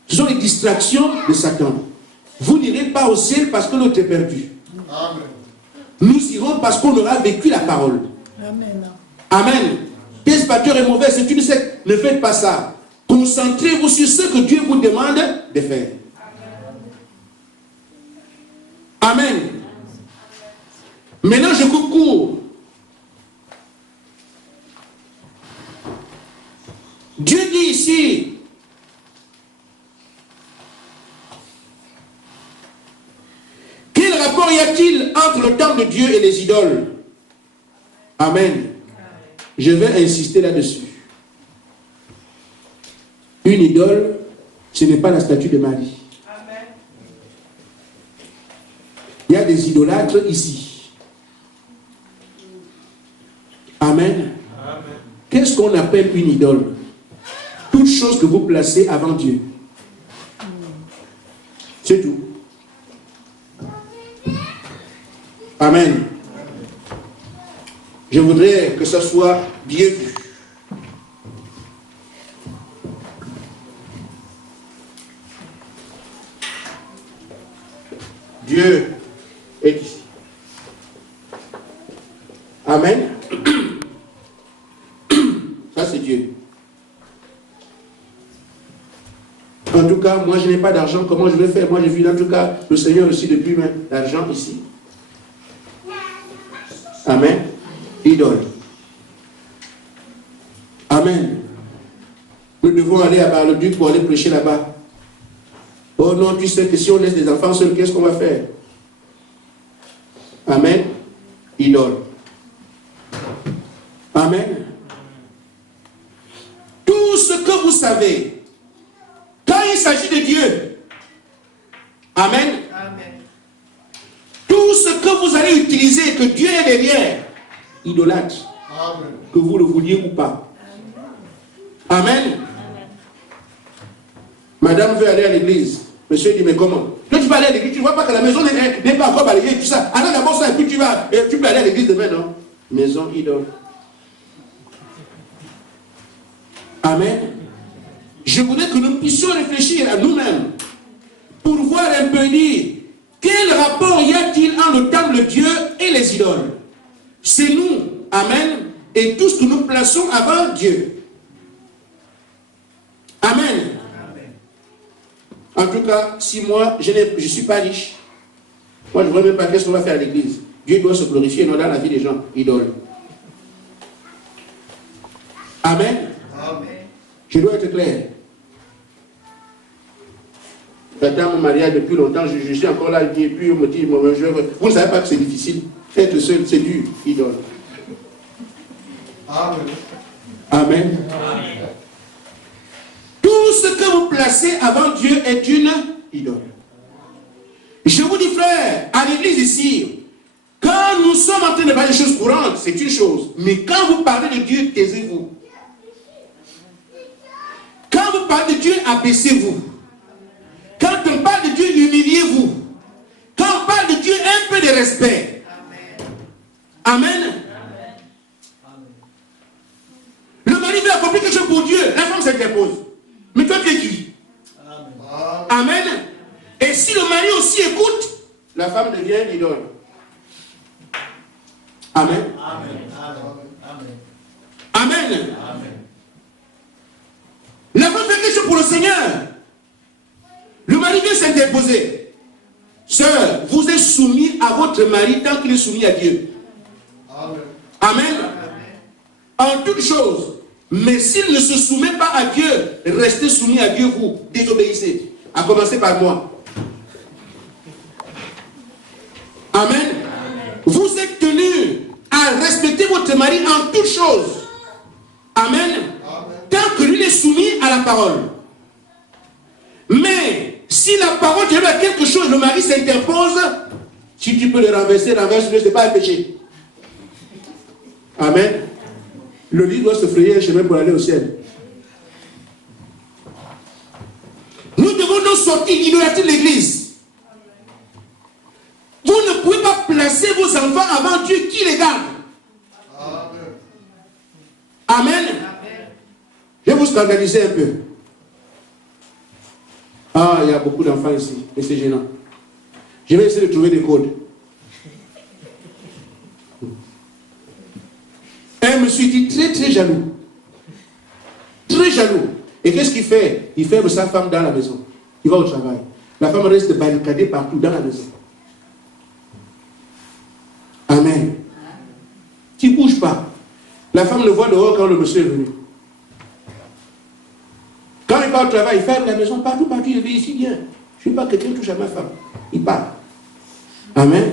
Ce sont les distractions de Satan. Vous n'irez pas au ciel parce que l'autre est perdu. Amen. Nous irons parce qu'on aura vécu la parole. Amen. Amen. Qu'est-ce que est mauvais? C'est une secte. Ne faites pas ça. Concentrez-vous sur ce que Dieu vous demande de faire. Amen. Maintenant, je coupe court. Dieu dit ici, quel rapport y a-t-il entre le temple de Dieu et les idoles? Amen. Je vais insister là-dessus. Une idole, ce n'est pas la statue de Marie. Amen. Il y a des idolâtres ici. Amen. Amen. Qu'est-ce qu'on appelle une idole? Toute chose que vous placez avant Dieu. C'est tout. Amen. Je voudrais que ça soit bien vu. Dieu est ici. Amen. Ça, c'est Dieu. En tout cas, moi, je n'ai pas d'argent. Comment je vais faire? Moi, j'ai vu, en tout cas, le Seigneur aussi depuis l'argent ici. Amen. Idole. Amen. Nous devons aller à Bar-le-Duc pour aller prêcher là-bas. Oh non, tu sais que si on laisse des enfants seuls, qu'est-ce qu'on va faire? Amen. Idole. Amen. Tout ce que vous savez, quand il s'agit de Dieu, amen. Amen. Tout ce que vous allez utiliser, que Dieu est derrière, idolâtre, Amen. que vous le vouliez ou pas. Amen. Madame veut aller à l'église. Monsieur dit, mais comment? Quand tu vas aller à l'église, tu ne vois pas que la maison n'est pas encore balayée, tout ça. Alors d'abord ça, et puis tu peux aller à l'église demain, non? Maison idole. Amen. Je voudrais que nous puissions réfléchir à nous-mêmes pour voir un peu dire quel rapport y a-t-il entre le temple de Dieu et les idoles? C'est nous, amen, et tout ce que nous plaçons avant Dieu. Amen. En tout cas, si moi, je ne suis pas riche, moi je ne vois même pas qu'est-ce qu'on va faire à l'église. Dieu doit se glorifier, non dans la vie des gens, idoles. Amen. Amen. Je dois être clair. J'attends mon mariage depuis longtemps, je suis encore là, et puis on me dit, vous ne savez pas que c'est difficile. Être seul, c'est dur, idole. Amen. Amen. Tout ce que vous placez avant Dieu est une idole. Je vous dis, frère, à l'église ici, quand nous sommes en train de parler des choses courantes, c'est une chose. Mais quand vous parlez de Dieu, taisez-vous. Quand vous parlez de Dieu, abaissez-vous. Quand on parle de Dieu, humiliez-vous. Quand on parle de Dieu, un peu de respect. Amen. Le mari veut accomplir quelque chose pour Dieu. La femme s'interpose. Mais toi, tu es qui? Amen. Et si le mari aussi écoute, la femme devient idole. Amen. Amen. La femme fait quelque chose pour le Seigneur. Le mari vient s'interposer. Sœur, vous êtes soumis à votre mari tant qu'il est soumis à Dieu. Amen. En toute chose. Mais s'il ne se soumet pas à Dieu, restez soumis à Dieu, vous. Désobéissez. À commencer par moi. Amen. Vous êtes tenus à respecter votre mari en toutes choses. Amen. Tant que lui est soumis à la parole. Mais si la parole de Dieu a quelque chose, le mari s'interpose, si tu peux le renverser, renverse-le, ce n'est pas un péché. Amen. Le lit doit se frayer un chemin pour aller au ciel. Nous devons nous sortir, idolâtrer l'église. Vous ne pouvez pas placer vos enfants avant Dieu qui les garde. Amen. Amen. Je vais vous scandaliser un peu. Ah, il y a beaucoup d'enfants ici, et c'est gênant. Je vais essayer de trouver des codes. Un monsieur dit très jaloux. Très jaloux. Et qu'est-ce qu'il fait? Il ferme sa femme dans la maison. Il va au travail. La femme reste barricadée partout dans la maison. Amen. Tu ne bouges pas. La femme le voit dehors quand le monsieur est venu. Quand il part au travail, il ferme la maison partout, il dit ici, viens. Je ne veux pas que quelqu'un touche à ma femme. Il part. Amen.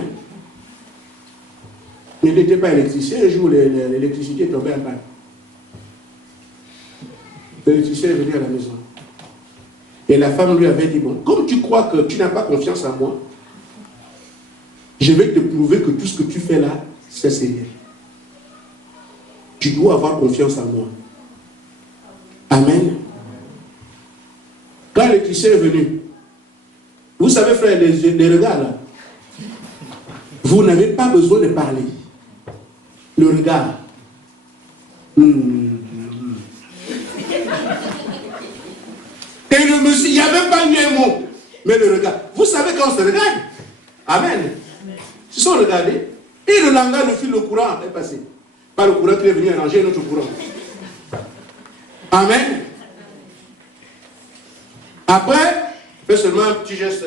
Il n'était pas électricien. Un jour, l'électricité est tombée en panne. L'électricien est venu à la maison. Et la femme lui avait dit, bon, comme tu crois que tu n'as pas confiance en moi, je vais te prouver que tout ce que tu fais là, c'est sérieux. Tu dois avoir confiance en moi. Amen. Quand l'électricien est venu, vous savez, frère, les regards là, vous n'avez pas besoin de parler. Le regard. Et le monsieur, il n'y a même pas eu un mot. Mais le regard. Vous savez quand on se regarde. Amen. Ils se sont regardés. Et le langage, le fil, le courant est passé. Pas le courant qui est venu arranger notre courant. Amen. Après, fais seulement un petit geste.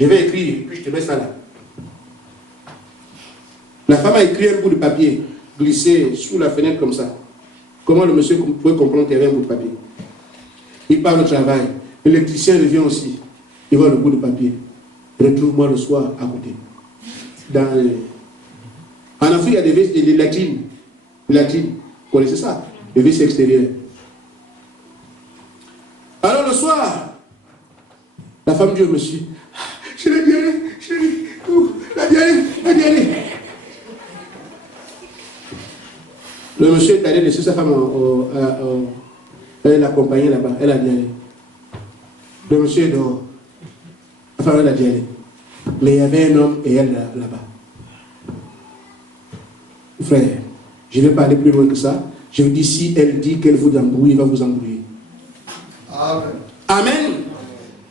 Je vais écrire, puis je te mets ça là. La femme a écrit un bout de papier, glissé sous la fenêtre comme ça. Comment le monsieur pouvait comprendre qu'il y avait un bout de papier? Il part au travail. L'électricien revient aussi. Il voit le bout de papier. Retrouve-moi le soir à côté. En Afrique, il y a des latines. Latines. Vous connaissez ça? Les vis extérieures. Alors le soir, la femme dit au monsieur, je l'ai diarrhée, la diarrhée. Le monsieur est allé laisser sa femme, elle l'accompagnait là-bas, elle a diarrhée. Le monsieur est dehors, la femme elle a diarrhée. Mais il y avait un homme et elle là-bas. Frère, je ne vais pas aller plus loin que ça. Je vous dis, si elle dit qu'elle vous embrouille, il va vous embrouiller. Amen. Amen.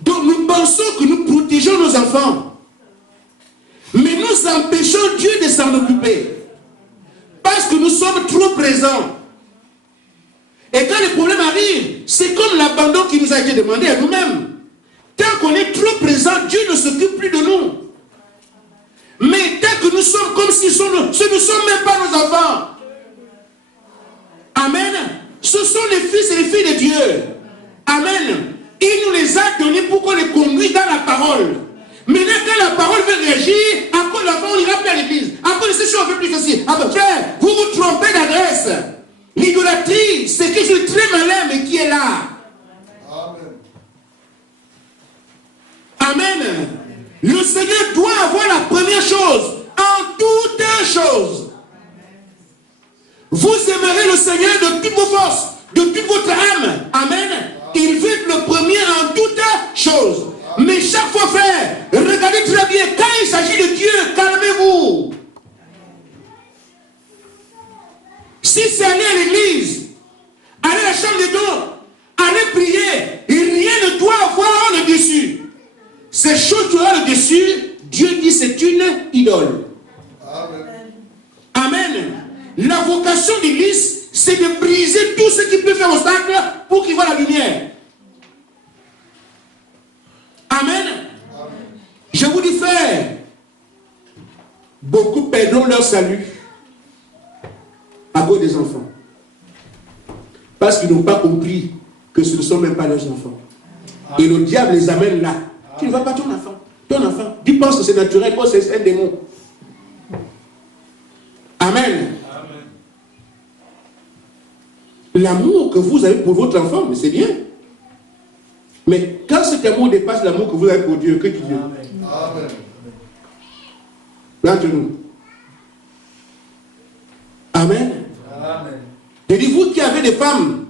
Donc nous pensons que nous protégeons nos enfants. Mais nous empêchons Dieu de s'en occuper. Parce que nous sommes trop présents. Et quand les problèmes arrivent, c'est comme l'abandon qui nous a été demandé à nous-mêmes. Tant qu'on est trop présent, Dieu ne s'occupe plus de nous. Mais tant que nous sommes comme si ce ne sont même pas nos enfants. Amen. Ce sont les fils et les filles de Dieu. Amen. Il nous les a donnés pour qu'on les conduise dans la parole. Maintenant, quand la parole veut réagir, après l'enfant, on ira plus à l'église. Après, c'est sûr, on fait plus ceci. Après, frère, vous vous trompez d'adresse. L'idolâtrie, c'est quelque chose de très malin, mais qui est là. Amen. Amen. Le Seigneur doit avoir la première chose, en toutes choses. Vous aimerez le Seigneur de toutes vos forces, de toute votre âme. Amen. Il veut être le premier en toutes choses. Mais chaque fois, frère, regardez très bien, quand il s'agit de Dieu, calmez-vous. Si c'est aller à l'église, aller à la chambre des dons, aller prier, rien ne doit avoir le dessus. Ces choses qui ont le dessus, Dieu dit c'est une idole. Amen. Amen. La vocation de l'église, c'est de briser tout ce qui peut faire obstacle pour qu'il voit la lumière. Amen. Amen. Je vous dis, frère, beaucoup perdront leur salut à cause des enfants. Parce qu'ils n'ont pas compris que ce ne sont même pas leurs enfants. Et le diable les amène là. Tu ne vois pas ton enfant. Ton enfant. Tu penses que c'est naturel. Oh, c'est un démon. Amen. L'amour que vous avez pour votre enfant, mais c'est bien. Mais quand cet amour dépasse l'amour que vous avez pour Dieu, que dit Dieu? Amen. Là entre nous. Amen. Amen. Je dis, vous qui avez des femmes,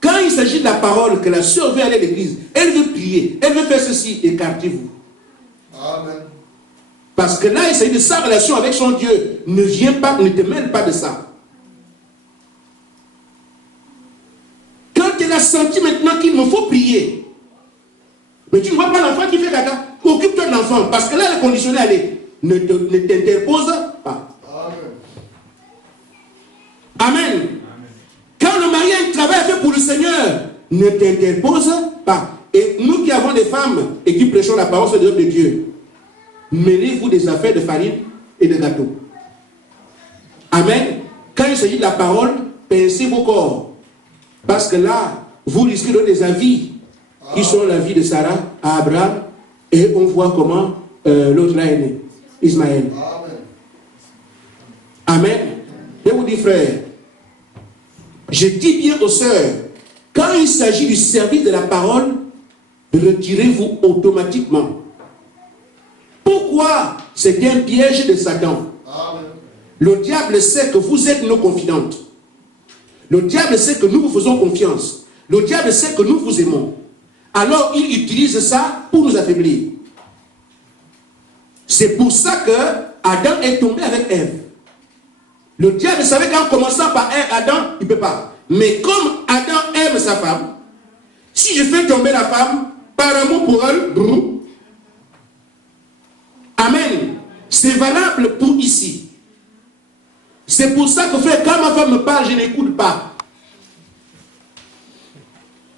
quand il s'agit de la parole, que la sœur veut aller à l'église, elle veut prier, elle veut faire ceci, écartez-vous. Amen. Parce que là, il s'agit de sa relation avec son Dieu. Ne viens pas, ne te mêle pas de ça. Quand tu as senti maintenant qu'il me faut prier, mais tu ne vois pas l'enfant qui fait caca, occupe-toi de l'enfant. Parce que là, le conditionnel est, ne t'interpose pas. Amen. Quand le mari a un travail à faire pour le Seigneur, ne t'interpose pas. Et nous qui avons des femmes et qui prêchons la parole sur les œuvres de Dieu, mêlez-vous des affaires de farine et de gâteaux. Amen. Quand il s'agit de la parole, pincez vos corps. Parce que là, vous risquez de donner des avis qui sont la vie de Sarah à Abraham. Et on voit comment l'autre là est né, Ismaël. Amen. Je vous dis, frère, je dis bien aux sœurs, quand il s'agit du service de la parole, retirez-vous automatiquement. Pourquoi? C'est un piège de Satan. Amen. Le diable sait que vous êtes nos confidentes. Le diable sait que nous vous faisons confiance. Le diable sait que nous vous aimons. Alors il utilise ça pour nous affaiblir. C'est pour ça que Adam est tombé avec Ève. Le diable savait qu'en commençant par Adam, il ne peut pas. Mais comme Adam aime sa femme, si je fais tomber la femme, par amour pour elle, amen. C'est valable pour ici. C'est pour ça que, frère, quand ma femme me parle, je n'écoute pas.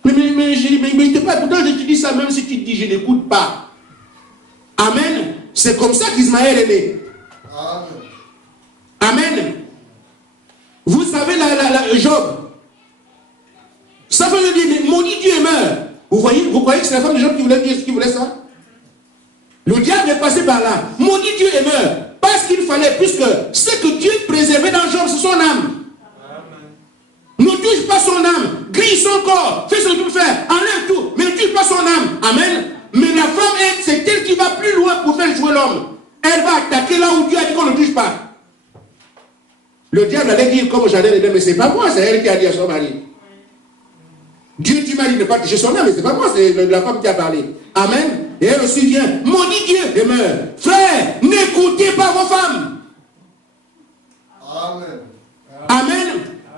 Mais il te parle, pourtant je te dis ça, même si tu te dis je n'écoute pas. Amen. C'est comme ça qu'Ismaël est né. Amen. Vous savez, Job. Ça veut dire, mais maudit Dieu meurt. Vous croyez que c'est la femme de Job qui voulait ça? Le diable est passé par là. Maudit Dieu et meurt. Parce qu'il fallait, puisque ce que Dieu préservait dans Job, c'est son âme. Amen. Ne touche pas son âme. Grille son corps. Fais ce que tu peux faire. Enlève tout. Mais ne touche pas son âme. Amen. Mais la femme, c'est elle qui va plus loin pour faire jouer l'homme. Elle va attaquer là où Dieu a dit qu'on ne touche pas. Le diable allait dire, comme j'allais le dire, mais c'est pas moi, c'est elle qui a dit à son mari. Dieu, tu m'as dit de ne pas toucher son âme, mais c'est pas moi, c'est la femme qui a parlé. Amen. Et elle aussi vient, maudit Dieu et meurt. Frère, n'écoutez pas vos femmes. Amen. Amen.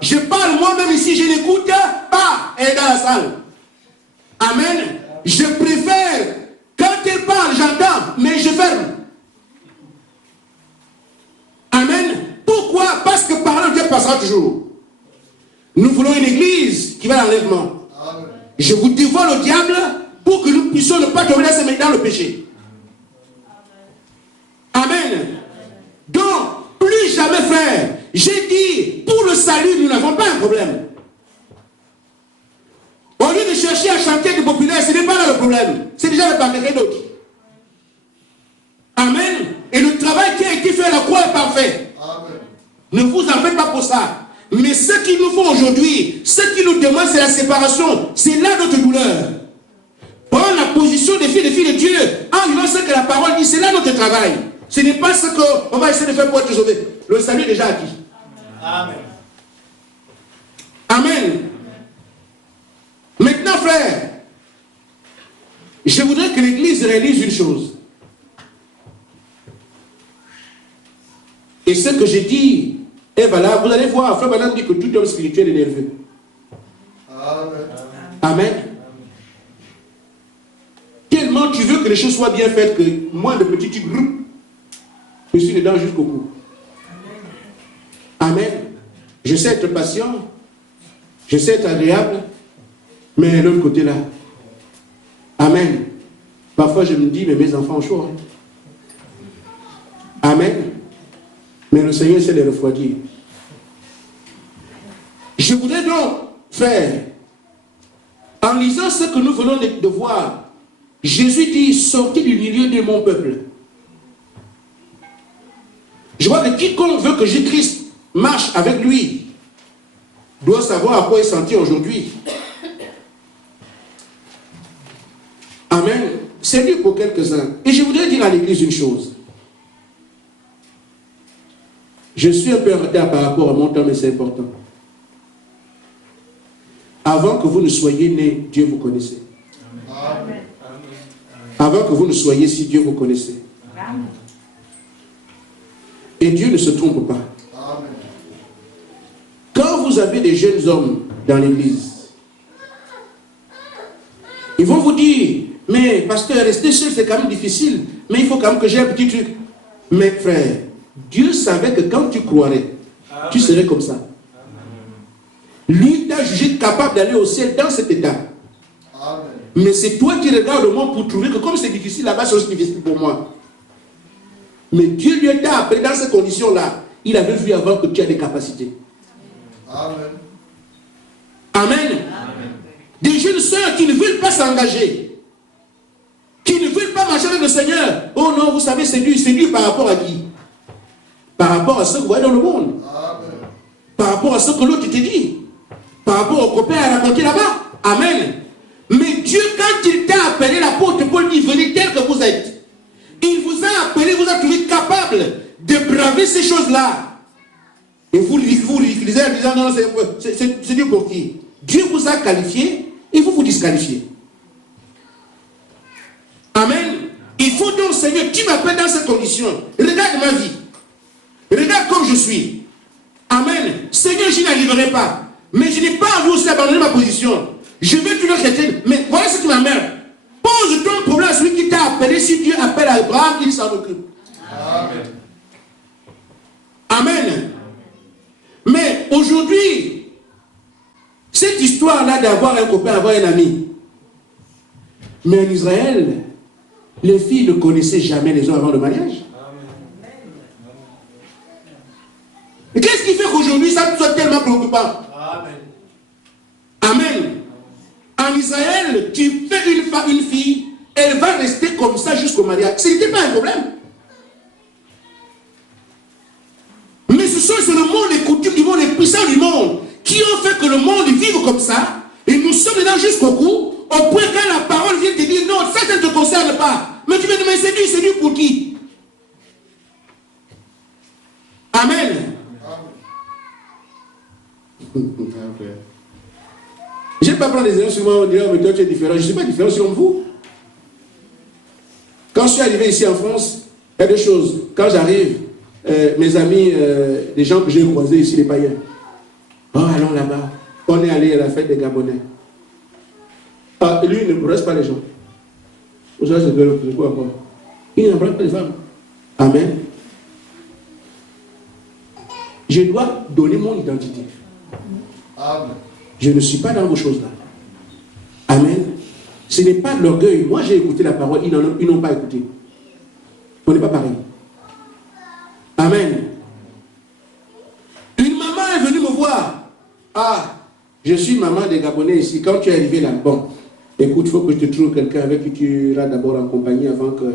Je parle moi-même ici, je n'écoute pas. Elle est dans la salle. Amen. Je préfère, quand elle parle, j'entends, mais je ferme. Amen. Pourquoi? Parce que par là, Dieu passera toujours. Nous voulons une église qui va à l'enlèvement. Je vous dévoile le diable pour que nous puissions ne pas tomber dans le péché. Amen. Donc, plus jamais, frère, j'ai dit, pour le salut, nous n'avons pas un problème. Au lieu de chercher à chanter des populaires, ce n'est pas là le problème. C'est déjà par quelqu'un d'autre. Amen. Et le travail qui a été fait à la croix est parfait. Amen. Ne vous en faites pas pour ça. Mais ce qu'il nous faut aujourd'hui, ce qu'il nous demande, c'est la séparation. C'est là notre douleur. Prendre la position des filles de Dieu, en disant ce que la parole dit, c'est là notre travail. Ce n'est pas ce qu'on va essayer de faire pour être sauvé. Le salut est déjà acquis. Amen. Amen. Maintenant, frère, je voudrais que l'Église réalise une chose. Et ce que j'ai dit est valable. Vous allez voir, frère Madame dit que tout homme spirituel est nerveux. Amen. Amen. Tellement tu veux que les choses soient bien faites que moi, de petit groupe, je suis dedans jusqu'au bout. Amen. Je sais être patient, je sais être agréable, mais l'autre côté là. Amen. Parfois je me dis, mais mes enfants ont chaud. Hein? Amen. Mais le Seigneur sait les refroidir. Je voudrais donc faire, en lisant ce que nous venons de voir, Jésus dit, sortez du milieu de mon peuple. Je vois que quiconque veut que Jésus-Christ marche avec lui, doit savoir à quoi il s'en tient aujourd'hui. Amen. C'est lui pour quelques-uns. Et je voudrais dire à l'église une chose. Je suis un peu en retard par rapport à mon temps, mais c'est important. Avant que vous ne soyez nés, Dieu vous connaissait. Amen. Avant que vous ne soyez ici, Dieu vous connaissait. Amen. Et Dieu ne se trompe pas. Amen. Quand vous avez des jeunes hommes dans l'église, ils vont vous dire, mais pasteur, rester seul c'est quand même difficile, mais il faut quand même que j'ai un petit truc. Mais frère, Dieu savait que quand tu croirais, tu serais comme ça. Lui t'a jugé capable d'aller au ciel dans cet état. Amen. Mais c'est toi qui regardes le monde pour trouver que comme c'est difficile là-bas, c'est aussi difficile pour moi. Mais Dieu lui a appelé dans ces conditions-là. Il avait vu avant que tu as des capacités. Amen. Amen. Amen. Des jeunes sœurs qui ne veulent pas s'engager, qui ne veulent pas marcher avec le Seigneur. Oh non, vous savez, c'est dur par rapport à qui? Par rapport à ce que vous voyez dans le monde. Amen. Par rapport à ce que l'autre te dit. Par rapport au copain à raconter là-bas. Amen. Mais Dieu, quand il t'a appelé, l'apôtre Paul dit, venez tel que vous êtes. Il vous a appelé, vous a trouvé capable de braver ces choses-là. Et vous l'utilisez en disant, non, c'est Dieu pour qui? Dieu vous a qualifié et vous vous disqualifiez. Amen. Il faut donc, Seigneur, tu m'appelles dans ces conditions. Regarde ma vie. Regarde comme je suis. Amen. Seigneur, je n'arriverai pas. Mais je n'ai pas envie aussi d'abandonner ma position. Je veux toujours chrétienne. Mais voilà ce qui m'emmerde. Pose ton problème à celui qui t'a appelé. Si Dieu appelle Abraham, il s'en occupe. Amen. Amen. Mais aujourd'hui, cette histoire-là d'avoir un copain, avoir un ami. Mais en Israël, les filles ne connaissaient jamais les hommes avant le mariage. Et qu'est-ce qui fait qu'aujourd'hui ça soit tellement préoccupant? Amen. Amen. En Israël, tu fais une fille, elle va rester comme ça jusqu'au mariage. Ce n'était pas un problème. Mais ce sont le monde, les coutumes du monde, les puissants du monde qui ont fait que le monde vive comme ça. Et nous sommes là jusqu'au cou, au point quand la parole vient te dire non, ça ne te concerne pas. Mais tu me dis, mais c'est dur pour qui? Amen. Je ne vais pas prendre des exemples sur moi, on dirait, mais toi tu es différent. Je ne suis pas différent selon vous. Quand je suis arrivé ici en France, il y a deux choses. Quand j'arrive, mes amis, les gens que j'ai croisés ici, les païens. Oh, allons là-bas. On est allé à la fête des Gabonais. Ah, lui, il ne presse pas les gens. Vous savez, c'est quoi encore? Il n'embrasse pas les femmes. Amen. Je dois donner mon identité. Amen. Je ne suis pas dans vos choses-là. Amen. Ce n'est pas de l'orgueil. Moi, j'ai écouté la parole, ils n'ont pas écouté. On n'est pas pareil. Amen. Une maman est venue me voir. Ah, je suis maman des Gabonais ici. Quand tu es arrivé là, bon, écoute, il faut que je te trouve quelqu'un avec qui tu iras d'abord en compagnie avant que...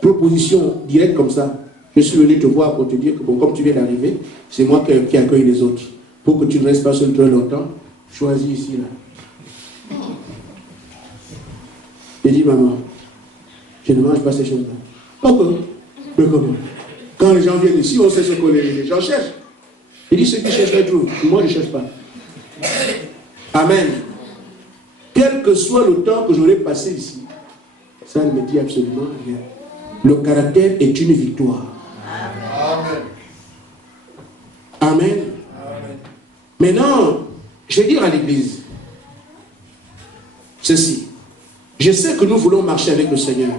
Proposition directe comme ça. Je suis venu te voir pour te dire que, bon, comme tu viens d'arriver, c'est moi qui accueille les autres. Pour que tu ne restes pas seul très longtemps, choisis ici, là. J'ai dit, maman, je ne mange pas ces choses-là. Pourquoi? Mais comment? Quand les gens viennent ici, on sait ce que les gens cherchent. Il dit, ceux qui cherchent, ils trouvent. Moi, je ne cherche pas. Amen. Quel que soit le temps que j'aurai passé ici, ça ne me dit absolument rien. Le caractère est une victoire. Amen. Amen. Maintenant, je vais dire à l'église ceci. Je sais que nous voulons marcher avec le Seigneur.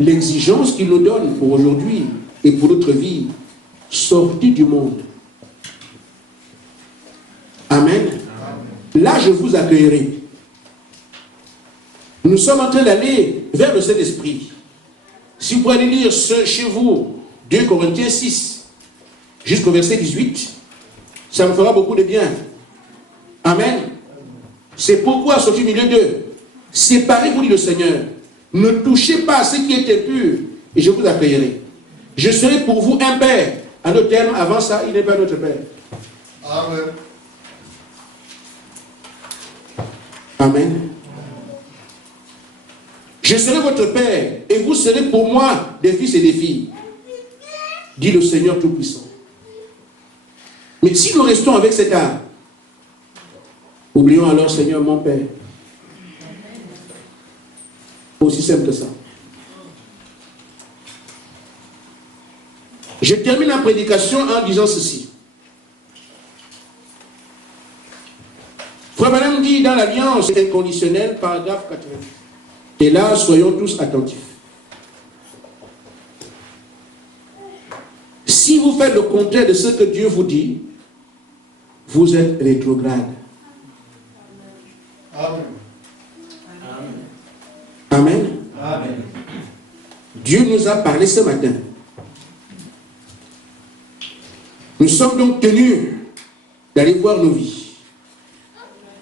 L'exigence qu'il nous donne pour aujourd'hui et pour notre vie, sortie du monde. Amen. Là, je vous accueillerai. Nous sommes en train d'aller vers le Saint-Esprit. Si vous pouvez lire chez vous, 2 Corinthiens 6, jusqu'au verset 18, ça me fera beaucoup de bien. Amen. C'est pourquoi, sorti du milieu d'eux, séparez-vous, dit le Seigneur. Ne touchez pas à ce qui est impur, et je vous accueillerai. Je serai pour vous un père. À nos termes, avant ça, il n'est pas notre père. Amen. Amen. Je serai votre père, et vous serez pour moi des fils et des filles, dit le Seigneur Tout-Puissant. Mais si nous restons avec cet art, oublions alors, Seigneur, mon Père. Aussi simple que ça. Je termine la prédication en disant ceci. Frère Branham dit dans l'Alliance inconditionnelle, paragraphe 80. Et là, soyons tous attentifs. Si vous faites le contraire de ce que Dieu vous dit, vous êtes rétrograde. Amen. Amen. Amen. Dieu nous a parlé ce matin. Nous sommes donc tenus d'aller voir nos vies,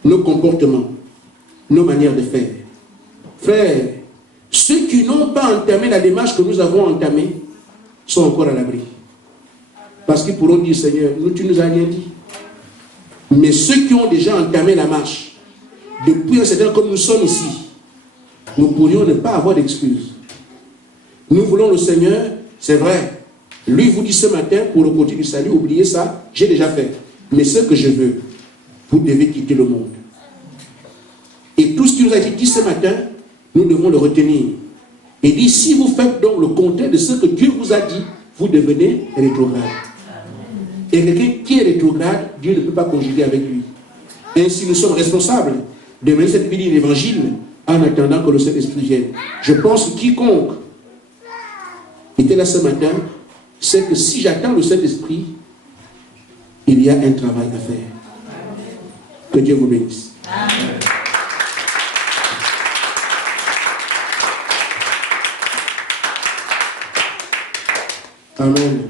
nos comportements, nos manières de faire. Frères, ceux qui n'ont pas entamé la démarche que nous avons entamée sont encore à l'abri. Parce qu'ils pourront dire, Seigneur, tu nous as rien dit. Mais ceux qui ont déjà entamé la marche, depuis un certain temps comme nous sommes ici, nous pourrions ne pas avoir d'excuses. Nous voulons le Seigneur, c'est vrai. Lui vous dit ce matin, pour le côté du salut, oubliez ça, j'ai déjà fait. Mais ce que je veux, vous devez quitter le monde. Et tout ce qui nous a été dit ce matin, nous devons le retenir. Et dit, si vous faites donc le contraire de ce que Dieu vous a dit, vous devenez rétrograde. Et quelqu'un qui est rétrograde, Dieu ne peut pas conjuguer avec lui. Ainsi, nous sommes responsables de mener cette vie d'évangile en attendant que le Saint-Esprit vienne. Je pense que quiconque était là ce matin, c'est que si j'attends le Saint-Esprit, il y a un travail à faire. Que Dieu vous bénisse. Amen.